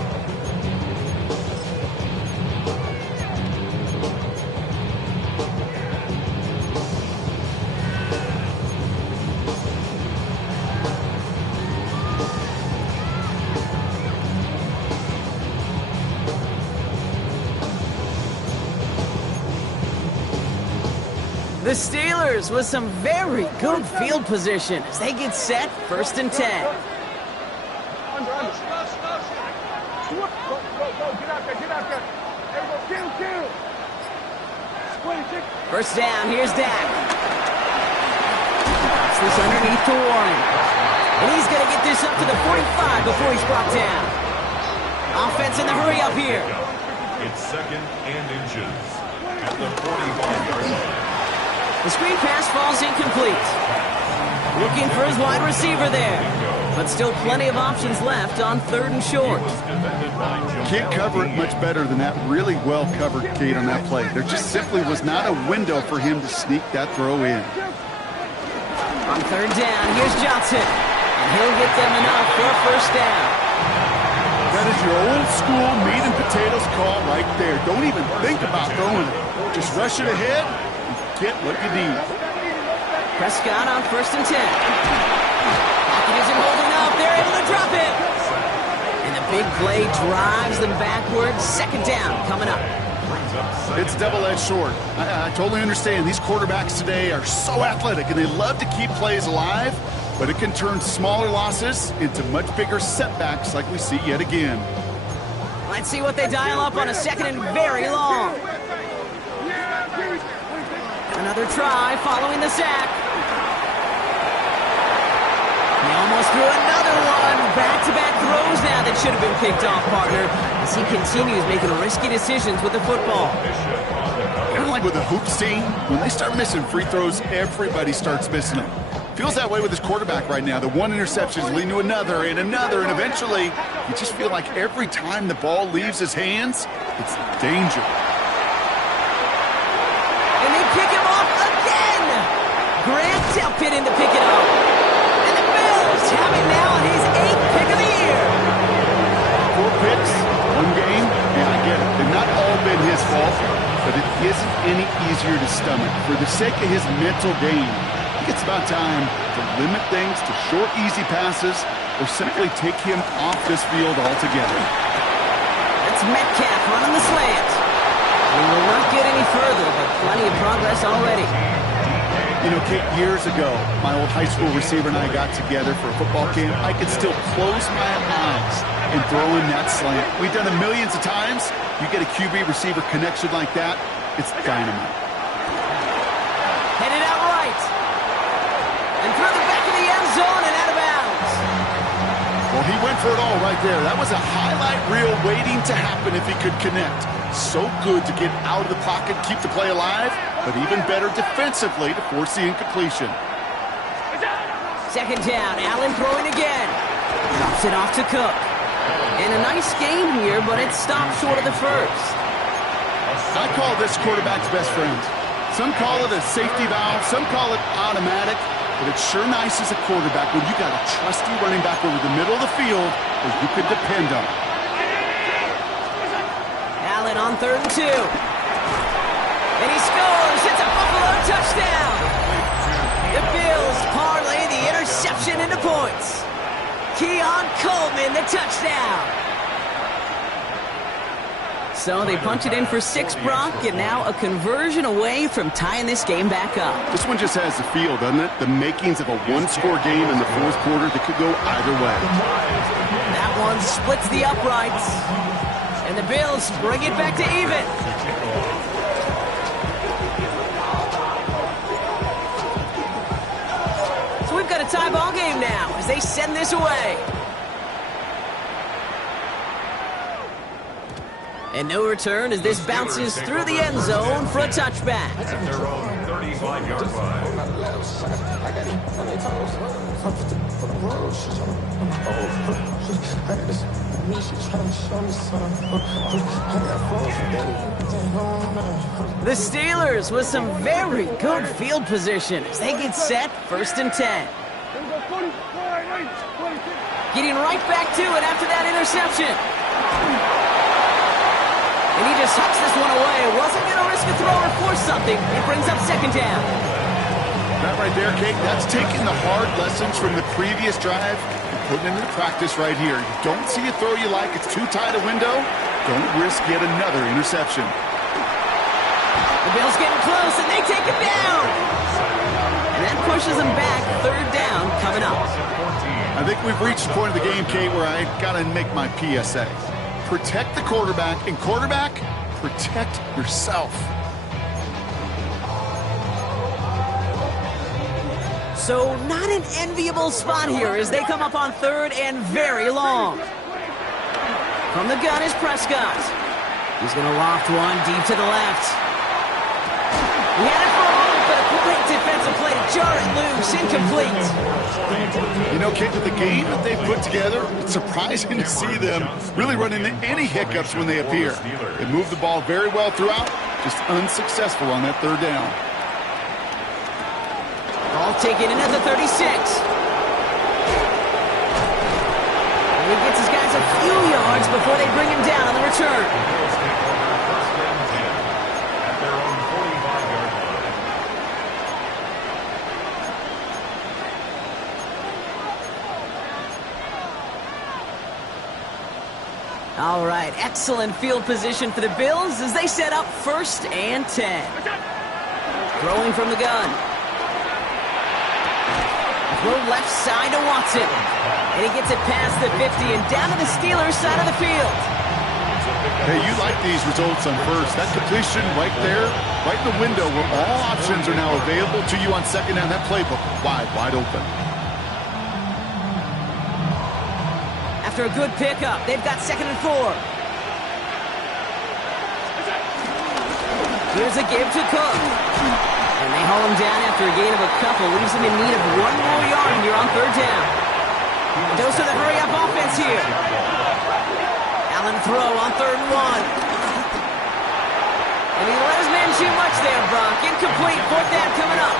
The Steelers with some very good field position as they get set, 1st and 10. Under. Go, get out there, get out there. There we go, kill. 1st down, here's Dak. It's this underneath to Warren. And he's going to get this up to the 45 before he's brought down. Offense in the hurry up here. It's 2nd and inches at the 45-yard line. The screen pass falls incomplete. Looking for his wide receiver there. But still plenty of options left on 3rd and short. Can't cover it much better than that really well-covered Kate on that play. There just simply was not a window for him to sneak that throw in. On 3rd down, here's Johnson. And he'll get them enough for a 1st down. That is your old school meat and potatoes call right there. Don't even think about throwing it. Just rush it ahead and get what you need. Prescott on 1st and 10. Pocket isn't holding up. They're able to drop it. And the big play drives them backwards. 2nd down coming up. It's double-edged sword. I totally understand. These quarterbacks today are so athletic, and they love to keep plays alive, but it can turn smaller losses into much bigger setbacks like we see yet again. Let's see what they dial up on a 2nd and very long. Another try following the sack. He almost threw another one. Back-to-back throws now that should have been picked off, partner, as he continues making risky decisions with the football. Kind of like with the hoops team, when they start missing free throws, everybody starts missing them. Feels that way with his quarterback right now. The one interception is leading to another, and eventually you just feel like every time the ball leaves his hands, it's danger. And they pick him off again. Grant Delpit in to pick it up. And the Bills have it now on his 8th pick of the year. 4 picks, One game, yeah, I get it. They've not all been his fault, but it isn't any easier to stomach. For the sake of his mental game, I think it's about time to limit things to short, easy passes or simply take him off this field altogether. It's Metcalf running the slant. He will not get any further, but plenty of progress already. You know, Kate, years ago, my old high school receiver and I got together for a football camp. I could still close my eyes and throw in that slant. We've done it millions of times. You get a QB-receiver connection like that, it's dynamite. Headed out right. And through the back of the end zone and out of bounds. Well, he went for it all right there. That was a highlight reel waiting to happen if he could connect. So good to get out of the pocket, keep the play alive, but even better defensively to force the incompletion. Second down, Allen throwing again. Drops it off to Cook. And a nice game here, but it stopped short of the first. I call this quarterback's best friend. Some call it a safety valve, some call it automatic, but it's sure nice as a quarterback when you got a trusty running back over the middle of the field that you could depend on. Allen on 3rd and 2. And he scores. It's a Buffalo touchdown. The Bills parlay the interception into points. Keon Coleman, the touchdown. So they punch it in for 6, Brock, and now a conversion away from tying this game back up. This one just has the feel, doesn't it? The makings of a one-score game in the fourth quarter that could go either way. That one splits the uprights. And the Bills bring it back to even. So we've got a tie ball game now as they send this away. And no return as this bounces through the end zone for a touchback. At their own 35-yard line. The Steelers with some very good field position as they get set 1st and 10. Getting right back to it after that interception. And he just hucks this one away. Wasn't going to risk a throw or force something. It brings up 2nd down. That right there, Kate, that's taking the hard lessons from the previous drive and putting it into practice right here. You don't see a throw you like, it's too tight a window, don't risk yet another interception. The Bills getting close, and they take him down. And that pushes them back. 3rd down coming up. I think we've reached the point of the game, Kate, where I got to make my PSA. Protect the quarterback, and quarterback, protect yourself. So not an enviable spot here as they come up on 3rd and very long. From the gun is Prescott. He's going to loft one deep to the left. He had it for a moment, but a great defensive play to jar it loose, incomplete. You know, Kate, with the game that they've put together, it's surprising to see them really run into any hiccups when they appear. They move the ball very well throughout, just unsuccessful on that 3rd down. Ball taken in at the 36. And he gets his guys a few yards before they bring him down on the return. At their own 45-yard line. All right, excellent field position for the Bills as they set up 1st and 10. Throwing from the gun. Throw left side to Watson. And he gets it past the 50 and down to the Steelers side of the field. Hey, you like these results on 1st. That completion right there, right in the window where all options are now available to you on 2nd down. That playbook wide open. After a good pickup, they've got 2nd and 4. Here's a give to Cook. And they haul him down after a gain of a couple. Leaves him in need of 1 more yard here on 3rd down. Dose of the hurry-up offense here. Allen throw on 3rd and 1. And he let his man too much there, Brock. Incomplete. 4th down coming up.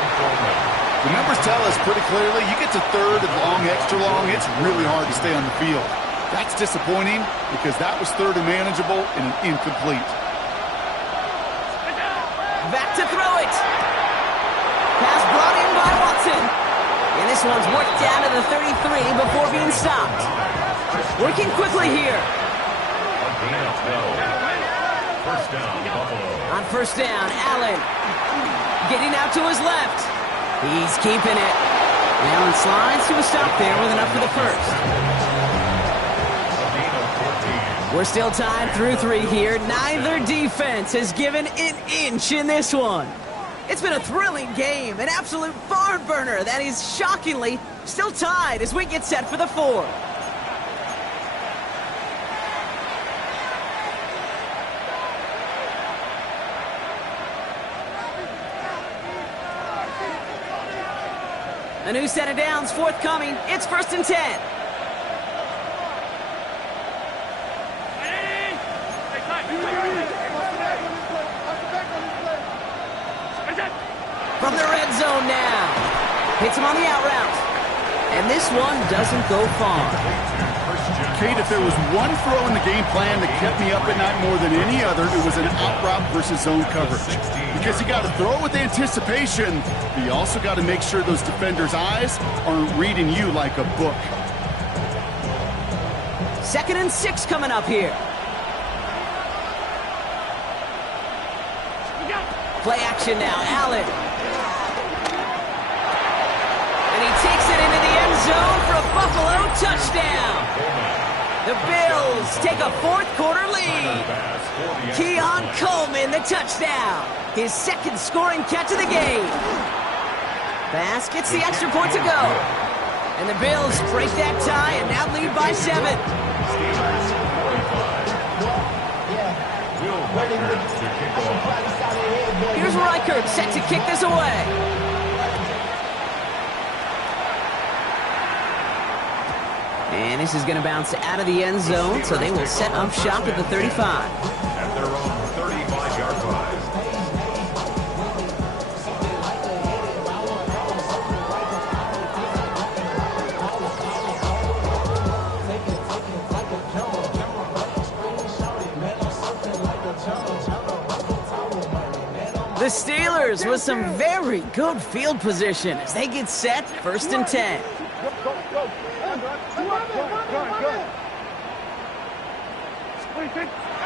The numbers tell us pretty clearly, you get to 3rd and long, extra long, it's really hard to stay on the field. That's disappointing because that was third and manageable and an incomplete. Back to throw it. Pass brought in by Watson. And this one's worked down to the 33 before being stopped. Working quickly here. First down, Buffalo. On first down, Allen. Getting out to his left. He's keeping it. Allen slides to a stop there with enough for the first. We're still tied through 3 here. Neither defense has given an inch in this one. It's been a thrilling game, an absolute barn burner that is shockingly still tied as we get set for the 4th. A new set of downs forthcoming. It's first and 10. From the red zone now. Hits him on the out route. And this one doesn't go far. Kate, if there was one throw in the game plan that kept me up at night more than any other, it was an out route versus zone coverage. Because you got to throw it with anticipation, but you also got to make sure those defenders' eyes aren't reading you like a book. 2nd and 6 coming up here. Play action now, Allen. And he takes it into the end zone for a Buffalo touchdown. The Bills take a 4th quarter lead. Keon Coleman, the touchdown. His 2nd scoring catch of the game. Bass gets the extra point to go. And the Bills break that tie and now lead by 7. Here's Reichert set to kick this away. And this is going to bounce out of the end zone, so they will set up shop at the 35. At their own 35-yard line. The Steelers with some very good field position as they get set, first and 10.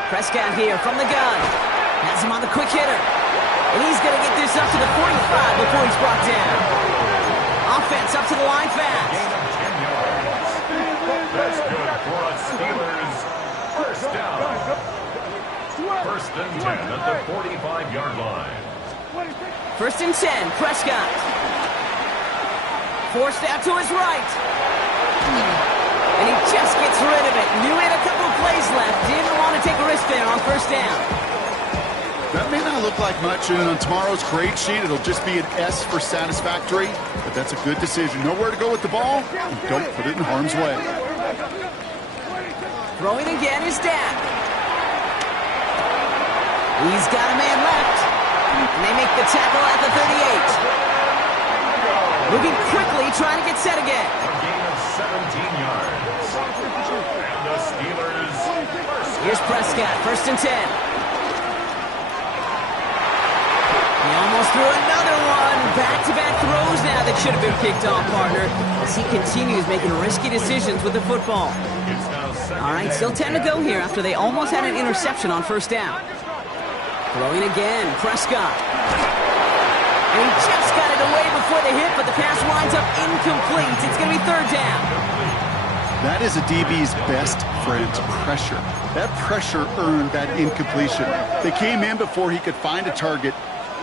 Prescott here from the gun. Has him on the quick hitter. And he's going to get this up to the 45 before he's brought down. Offense up to the line fast. Gain of 10 yards. That's good for us Steelers. First down. First and 10 at the 45-yard line. First and 10, Prescott. Forced out to his right. And he just gets rid of it. Knew he had a couple of plays left. Didn't want to take a risk there on first down. That may not look like much, and on tomorrow's grade sheet, it'll just be an S for satisfactory, but that's a good decision. Know where to go with the ball, and don't put it in harm's way. Throwing again is Dak. He's got a man left. And they make the tackle at the 38. Moving quickly, trying to get set again. A gain of 17 yards. And the Steelers. Here's Prescott, first and 10. He almost threw another one. Back-to-back throws now that should have been picked off, partner, as he continues making risky decisions with the football. It's now second. All right, still 10 to go here after they almost had an interception on first down. Throwing again, Prescott. And he just got it away before the hit, but the pass winds up incomplete. It's going to be third down. That is a DB's best friend, pressure. That pressure earned that incompletion. They came in before he could find a target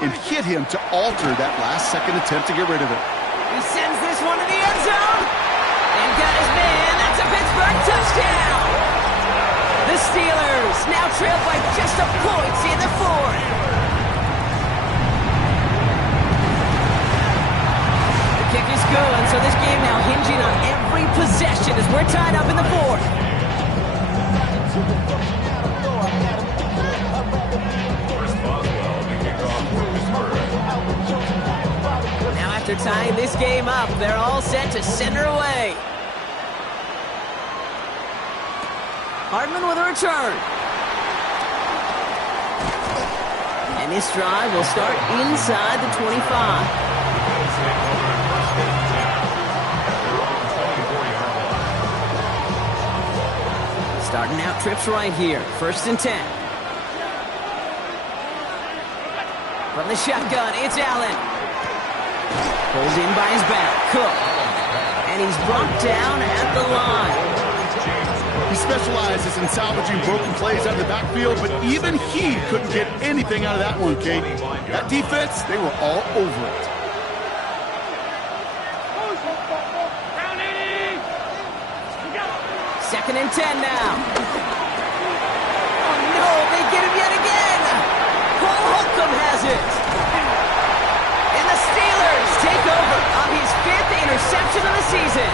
and hit him to alter that last-second attempt to get rid of it. He sends this one to the end zone. And got his man. That's a Pittsburgh touchdown. The Steelers now trail by just a point in the 4th. The kick is good, so this game now hinging on every possession as we're tied up in the 4th. Now after tying this game up, they're all set to send her away. Hardman with a return. And this drive will start inside the 25. Starting out trips right here. 1st and 10. From the shotgun, it's Allen. Pulled in by his back. Cook. And he's brought down at the line. He specializes in salvaging broken plays out of the backfield, but even he couldn't get anything out of that one, Kate. That defense, they were all over it. Second and 10 now. Oh no, they get him yet again. Cole Holcomb has it. And the Steelers take over on his 5th interception of the season.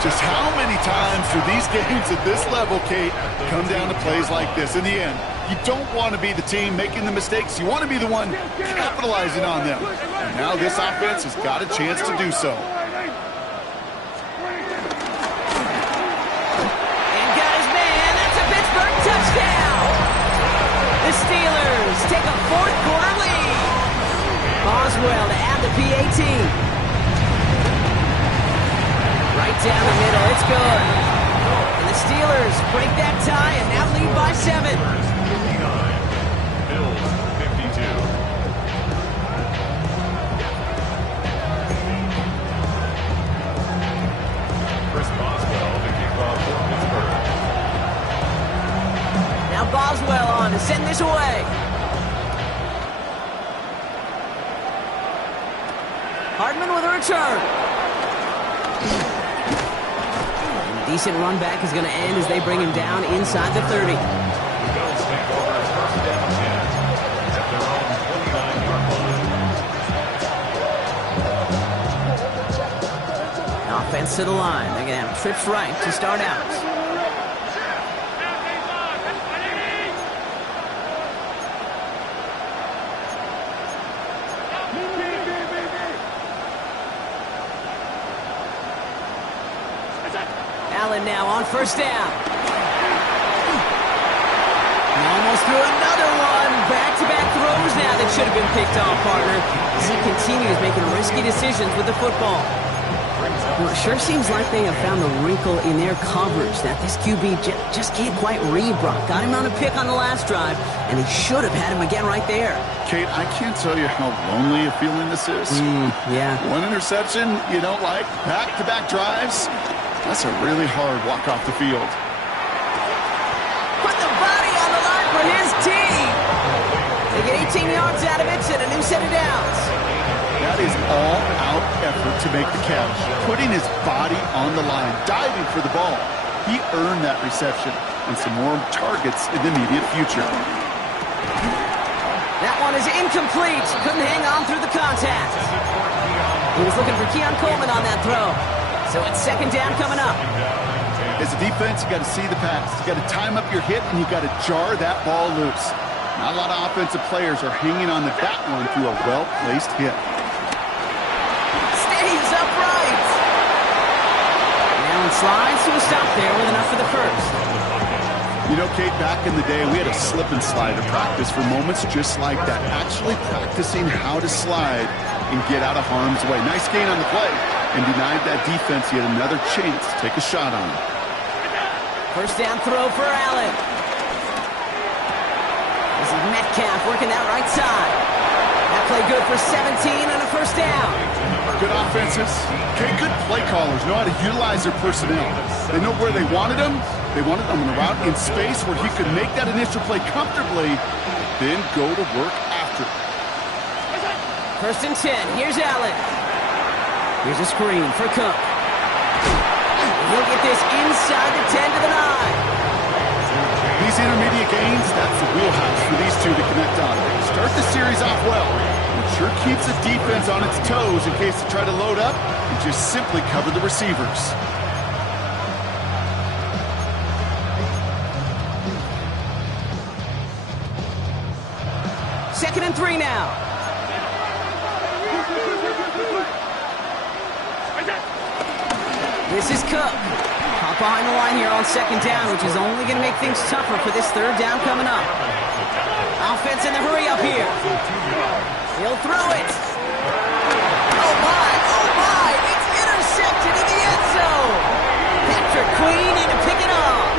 Just how many times do these games at this level, Kate, come down to plays like this? In the end, you don't want to be the team making the mistakes. You want to be the one capitalizing on them. And now this offense has got a chance to do so. And got his man. That's a Pittsburgh touchdown. The Steelers take a 4th quarter lead. Boswell to add the PAT. Right down the middle, it's good. And the Steelers break that tie and now lead by 7. 59, Bills 52. Chris Boswell to kick off for Pittsburgh. Now Boswell on to send this away. Hardman with a return. Decent run back is going to end as they bring him down inside the 30. The Bills take over 1st and 10 at their own 29-yard line. Offense to the line. They're going to have trips right to start out. Allen now on 1st down. And almost threw another one. Back-to-back throws now that should have been picked off, partner, as he continues making risky decisions with the football. Well, it sure seems like they have found the wrinkle in their coverage that this QB just can't quite read Brock. Got him on a pick on the last drive, and he should have had him again right there. Kate, I can't tell you how lonely a feeling this is. Yeah. One interception you don't like, back-to-back drives. That's a really hard walk off the field. Put the body on the line for his team. They get 18 yards out of it and a new set of downs. That is all-out effort to make the catch, putting his body on the line, diving for the ball. He earned that reception and some more targets in the immediate future. That one is incomplete. Couldn't hang on through the contact. He was looking for Keon Coleman on that throw. So it's 2nd down coming up. As a defense, you got to see the pass. You got to time up your hit, and you got to jar that ball loose. Not a lot of offensive players are hanging on to that one through a well-placed hit. Stays upright. Now it slides to a stop there with enough for the 1st. You know, Kate, back in the day, we had a slip and slide to practice for moments just like that. Actually practicing how to slide and get out of harm's way. Nice gain on the play. And denied that defense yet another chance to take a shot on him. 1st down throw for Allen. This is Metcalf working that right side. That play good for 17 and a 1st down. Good offenses. Okay, good play callers know how to utilize their personnel. They know where they wanted them. They wanted them on the route in space where he could make that initial play comfortably, then go to work after. 1st and 10. Here's Allen. Here's a screen for Cook. He'll get this inside the 10 to the 9. These intermediate gains, that's the wheelhouse for these two to connect on. Start the series off well. It sure keeps the defense on its toes in case they try to load up and just simply cover the receivers. Second and 3 now. This is Cook. Caught behind the line here on second down, which is only going to make things tougher for this third down coming up. Offense in the hurry up here. He'll throw it. Oh my, it's intercepted in the end zone. Patrick Queen in to pick it up.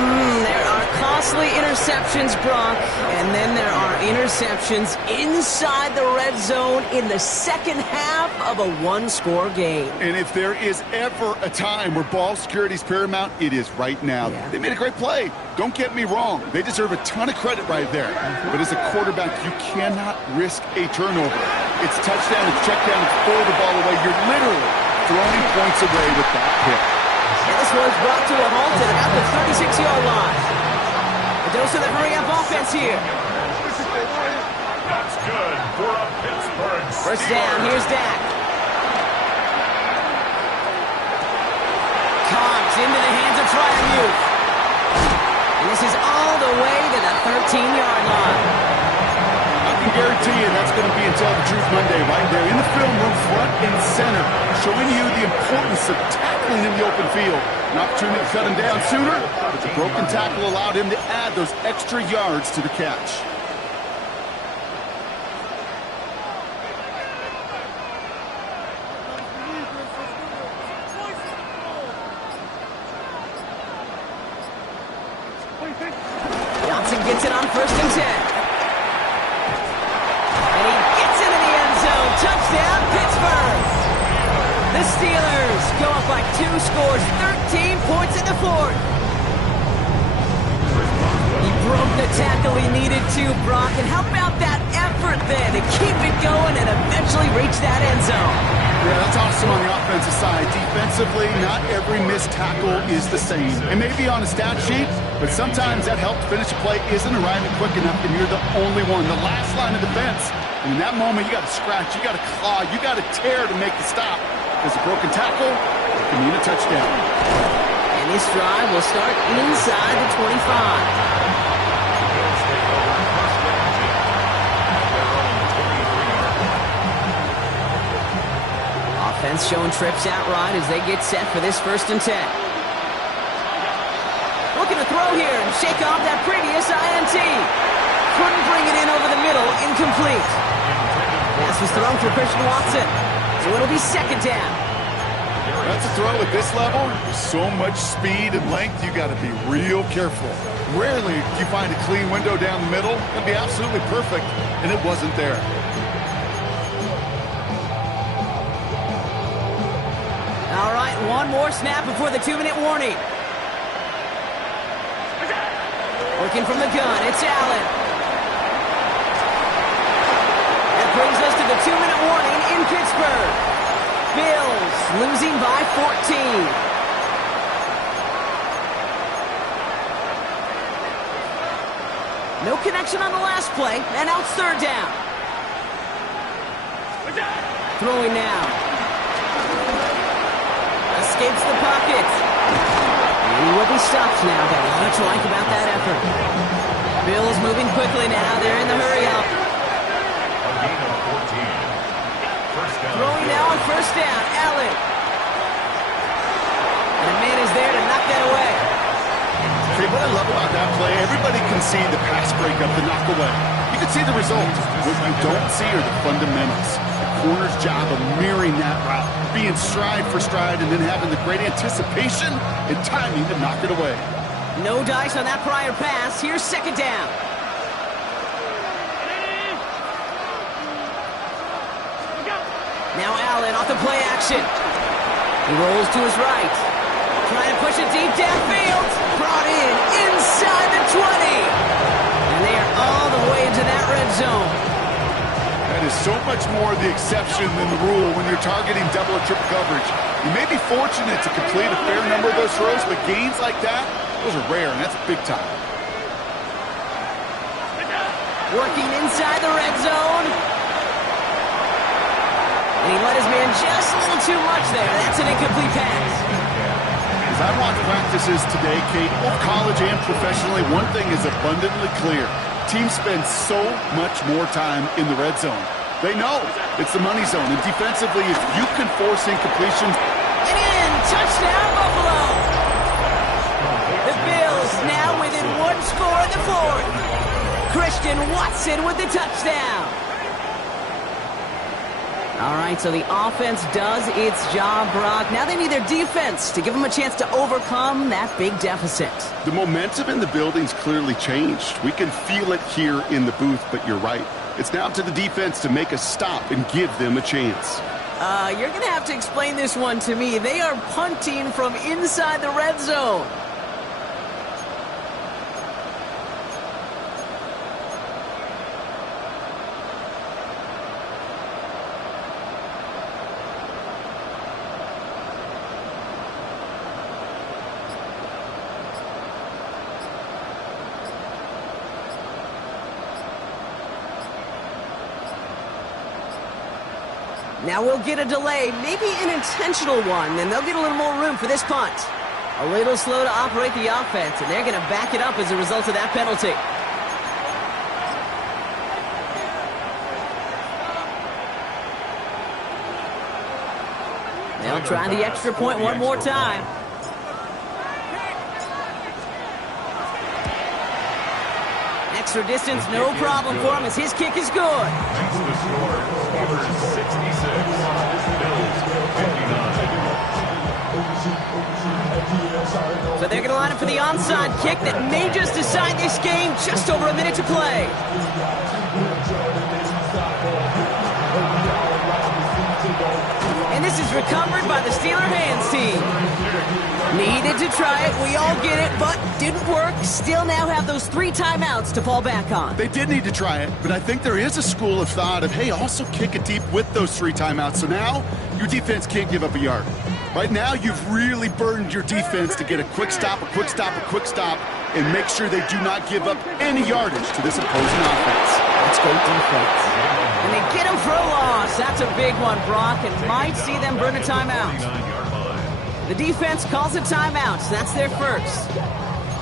There are costly interceptions, Brock, and then there are interceptions inside the red zone in the second half of a one-score game. And if there is ever a time where ball security is paramount, it is right now. Yeah. They made a great play. Don't get me wrong. They deserve a ton of credit right there. But as a quarterback, you cannot risk a turnover. It's touchdown, it's check down, it's throw the ball away. You're literally throwing points away with that pick. And this one's brought to a halt at about the 36-yard line. A dose of the hurry-up offense here. That's good for a Pittsburgh Steelers. First down, here's Dak. Caught into the hands of Freiermuth. And this is all the way to the 13-yard line. I can guarantee you that's going to be until the Truth Monday right there in the film room, front and center, showing you the importance of tackling in the open field. An opportunity to cut him down sooner, but the broken tackle allowed him to add those extra yards to the catch. Johnson gets it on 1st and 10. And he gets it in the end zone. Touchdown, Pittsburgh. The Steelers go up by 2 scores, 13 points in the fourth. He broke the tackle he needed to, Brock. And how about that effort then to keep it going and eventually reach that end zone? Yeah, that's awesome on the offensive side. Defensively, not every missed tackle is the same. It may be on a stat sheet, but sometimes that help to finish a play isn't arriving quick enough, and you're the only one, the last line of defense. And in that moment, you got to scratch, you got to claw, you got to tear to make the stop. Because a broken tackle, it can mean a touchdown. And this drive will start inside the 25. Offense showing trips out right as they get set for this 1st and 10. Looking to throw here and shake off that previous INT. Couldn't bring it in over the middle, incomplete. Pass was thrown for Christian Watson, so it'll be 2nd down. That's a throw at this level. There's so much speed and length, you got to be real careful. Rarely do you find a clean window down the middle. It'd be absolutely perfect, and it wasn't there. All right, one more snap before the 2-minute warning. Working from the gun, it's Allen. That brings us to the 2-minute warning in Pittsburgh. Bills losing by 14. No connection on the last play, and now it's 3rd down. Throwing now. Escapes the pocket. And he will be stopped now. Got a lot to like about that effort. Bills moving quickly now. They're in the hurry-up. Throwing now on 1st down. Allen. And the man is there to knock that away. Hey, what I love about that play, everybody can see the pass breakup, the knock away. You can see the result. What you don't see are the fundamentals. The corner's job of mirroring that route, being stride for stride, and then having the great anticipation and timing to knock it away. No dice on that prior pass. Here's 2nd down. Now Allen off the play action. He rolls to his right. Trying to push it deep downfield. Brought in inside the 20. And they are all the way into that red zone. That is so much more the exception than the rule when you're targeting double or triple coverage. You may be fortunate to complete a fair number of those throws, but gains like that, those are rare, and that's big time. Working inside the red zone. And he let his man just a little too much there. That's an incomplete pass. As I watch practices today, Kate, both college and professionally, one thing is abundantly clear. Teams spend so much more time in the red zone. They know it's the money zone, and defensively, if you can force incompletions. And in, touchdown, Buffalo. The Bills now within one score in the fourth. Christian Watson with the touchdown. All right, so the offense does its job, Brock. Now they need their defense to give them a chance to overcome that big deficit. The momentum in the building's clearly changed. We can feel it here in the booth, but you're right. It's now to the defense to make a stop and give them a chance. You're going to have to explain this one to me. They are punting from inside the red zone. Now we'll get a delay, maybe an intentional one, and they'll get a little more room for this punt. A little slow to operate the offense, and they're going to back it up as a result of that penalty. They'll try the extra point one more time. Extra distance, no problem for him as his kick is good. Makes the score. Steelers 66, Bills 59. So they're going to line up for the onside kick that may just decide this game. Just over a minute to play. And this is recovered by the Steeler hands team. Needed to try it, we all get it, but didn't work. Still now have those 3 timeouts to fall back on. They did need to try it, but I think there is a school of thought of, hey, also kick it deep with those 3 timeouts. So now your defense can't give up a yard. Right now, you've really burdened your defense to get a quick stop, a quick stop, a quick stop, and make sure they do not give up any yardage to this opposing offense. Let's go defense. And they get him for a loss. That's a big one, Brock, and might see them burn a timeout. The defense calls a timeout, so that's their first.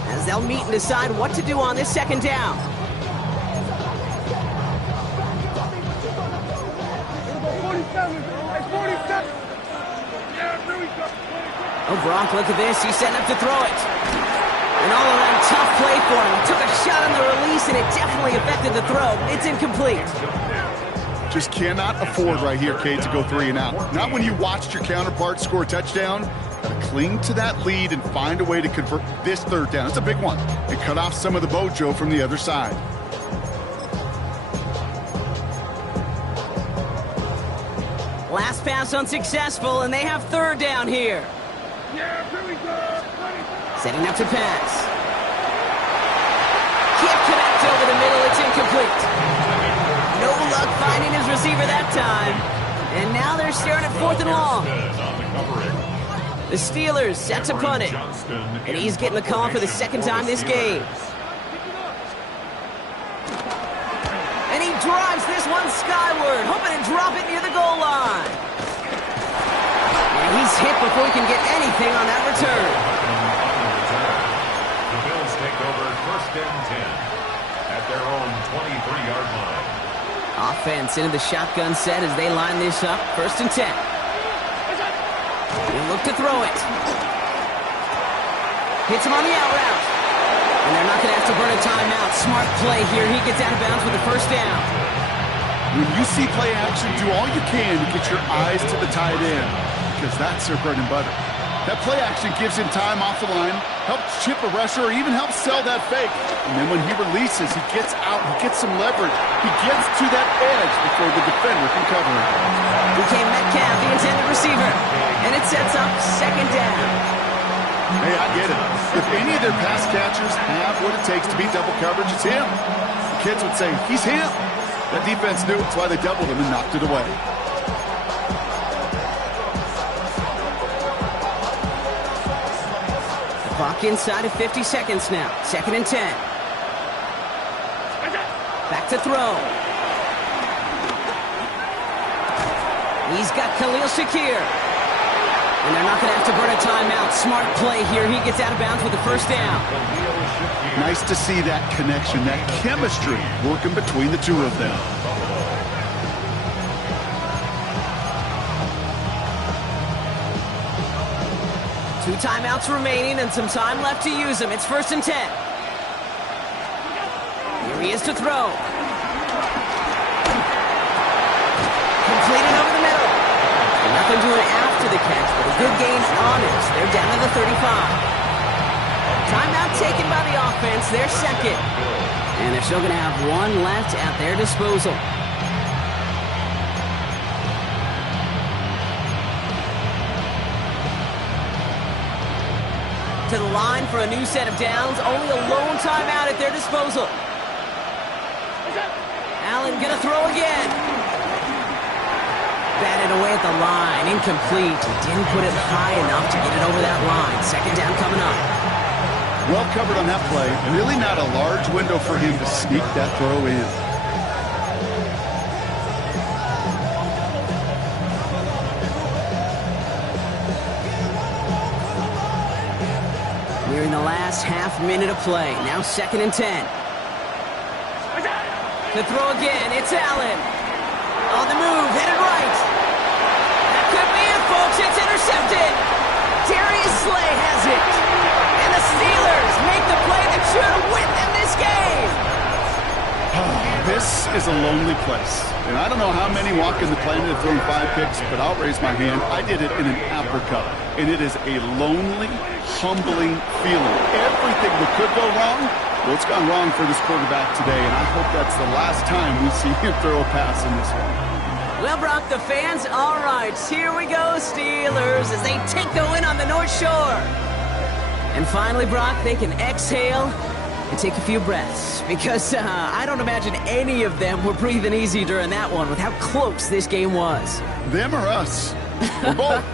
As they'll meet and decide what to do on this second down. Oh, Brock, look at this. He's setting up to throw it. An all-around tough play for him. He took a shot on the release, and it definitely affected the throw. It's incomplete. Just cannot afford right here, Cade, to go 3 and out. Not when you watched your counterpart score a touchdown. Gotta cling to that lead and find a way to convert this third down. It's a big one. And cut off some of the mojo from the other side. Last pass unsuccessful, and they have third down here. Setting up to pass. Can't connect over the middle. It's incomplete. No luck finding his receiver that time. And now they're staring at 4th and long. The Steelers set to punt it. And he's getting the call for the second time this game. And he drives this one skyward, hoping to drop it near the goal line. And he's hit before he can get anything on that return. The Bills take over 1st and 10 at their own 23-yard line. Offense into the shotgun set as they line this up. 1st and 10. He'll look to throw it. Hits him on the out route. And they're not going to have to burn a timeout. Smart play here. He gets out of bounds with the 1st down. When you see play action, do all you can to get your eyes to the tight end, because that's their bread and butter. That play action gives him time off the line, helps chip a rusher, or even helps sell that fake. And then when he releases, he gets out, he gets some leverage. He gets to that edge before the defender can cover him. DK Metcalf, the intended receiver. And it sets up 2nd down. Hey, I get it. If any of their pass catchers have what it takes to beat double coverage, it's him. The kids would say, he's him. That defense knew it's why they doubled him and knocked it away. Clock inside of 50 seconds now. 2nd and 10. Back to throw. He's got Khalil Shakir. And they're not going to have to burn a timeout. Smart play here. He gets out of bounds with the 1st down. Nice to see that connection, that chemistry working between the two of them. 2 timeouts remaining and some time left to use them. It's 1st and 10. Here he is to throw. Completed over the middle. Nothing doing after the catch, but a good gain on it. They're down to the 35. Timeout taken by the offense. They're second. And they're still going to have 1 left at their disposal. To the line for a new set of downs. Only a lone timeout at their disposal. Allen going to throw again. Batted away at the line. Incomplete. He didn't put it high enough to get it over that line. 2nd down coming up. Well covered on that play. Really not a large window for him to sneak that throw in. Nearing the last half minute of play. Now 2nd and 10. To throw again, it's Allen. On the move, headed right. That could be it, folks. It's intercepted. Darius Slay has it. And the Steelers make the play that should win them this game. This is a lonely place. And I don't know how many walk in the planet have thrown 5 picks, but I'll raise my hand. I did it in an Apple Cup. And it is a lonely, humbling feeling. Everything that could go wrong, well, it's gone wrong for this quarterback today. And I hope that's the last time we see him throw a pass in this one. Well, Brock, the fans, all right. Here we go, Steelers, as they take the win on the North Shore. And finally, Brock, they can exhale and take a few breaths. Because I don't imagine any of them were breathing easy during that one with how close this game was. Them or us? We're both.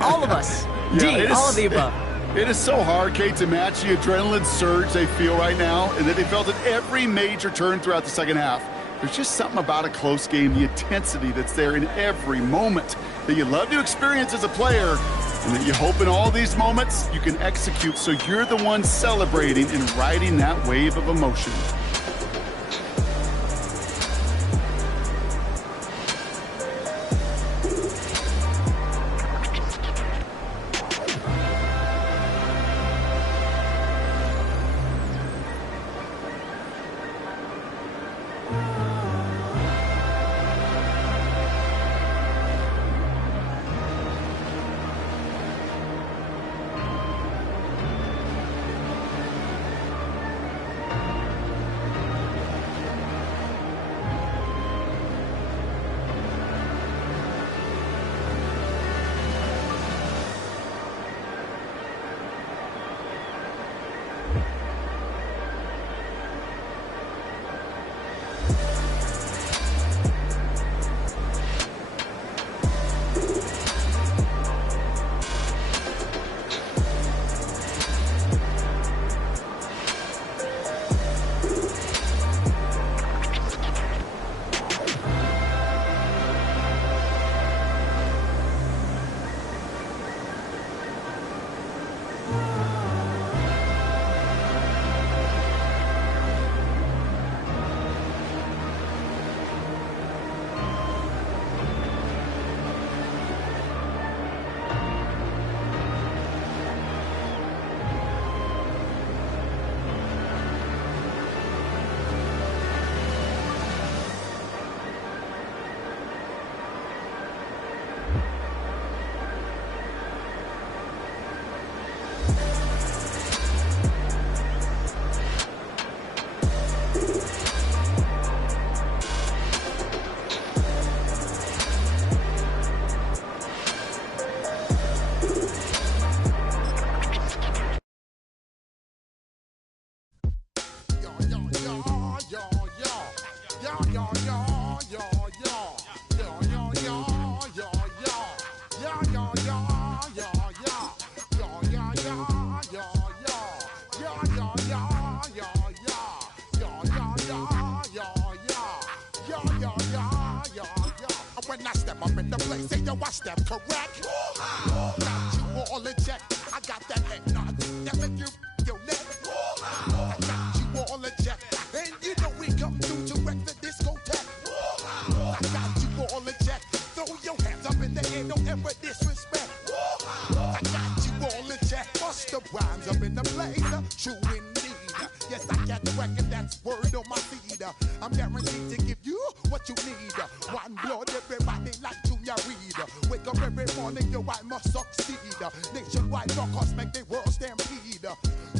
All of us. Yeah, all of the above. It is so hard, Kate, to match the adrenaline surge they feel right now and that they felt at every major turn throughout the second half. There's just something about a close game, the intensity that's there in every moment that you love to experience as a player, and that you hope in all these moments you can execute so you're the one celebrating and riding that wave of emotion. When I step up in the place, say yo, I step correct. Got you all in check. I got that head nod that make you your neck. I got you all in check, and you know we come through to wreck the discotheque. I got you all in check. Throw your hands up in the air, don't ever disrespect. I got you all in check. the place, true indeed. Yes, I can't reckon that's word on my feed. I'm guaranteed to give you what you need. One blood, everybody like Junior Reed. Wake up every morning, yo, I must succeed. Nationwide knockouts make the world stampede.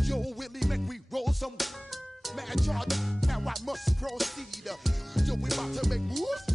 Yo, Willie, make we roll some. Man, Jordan, now I must proceed. Yo, we about to make moves.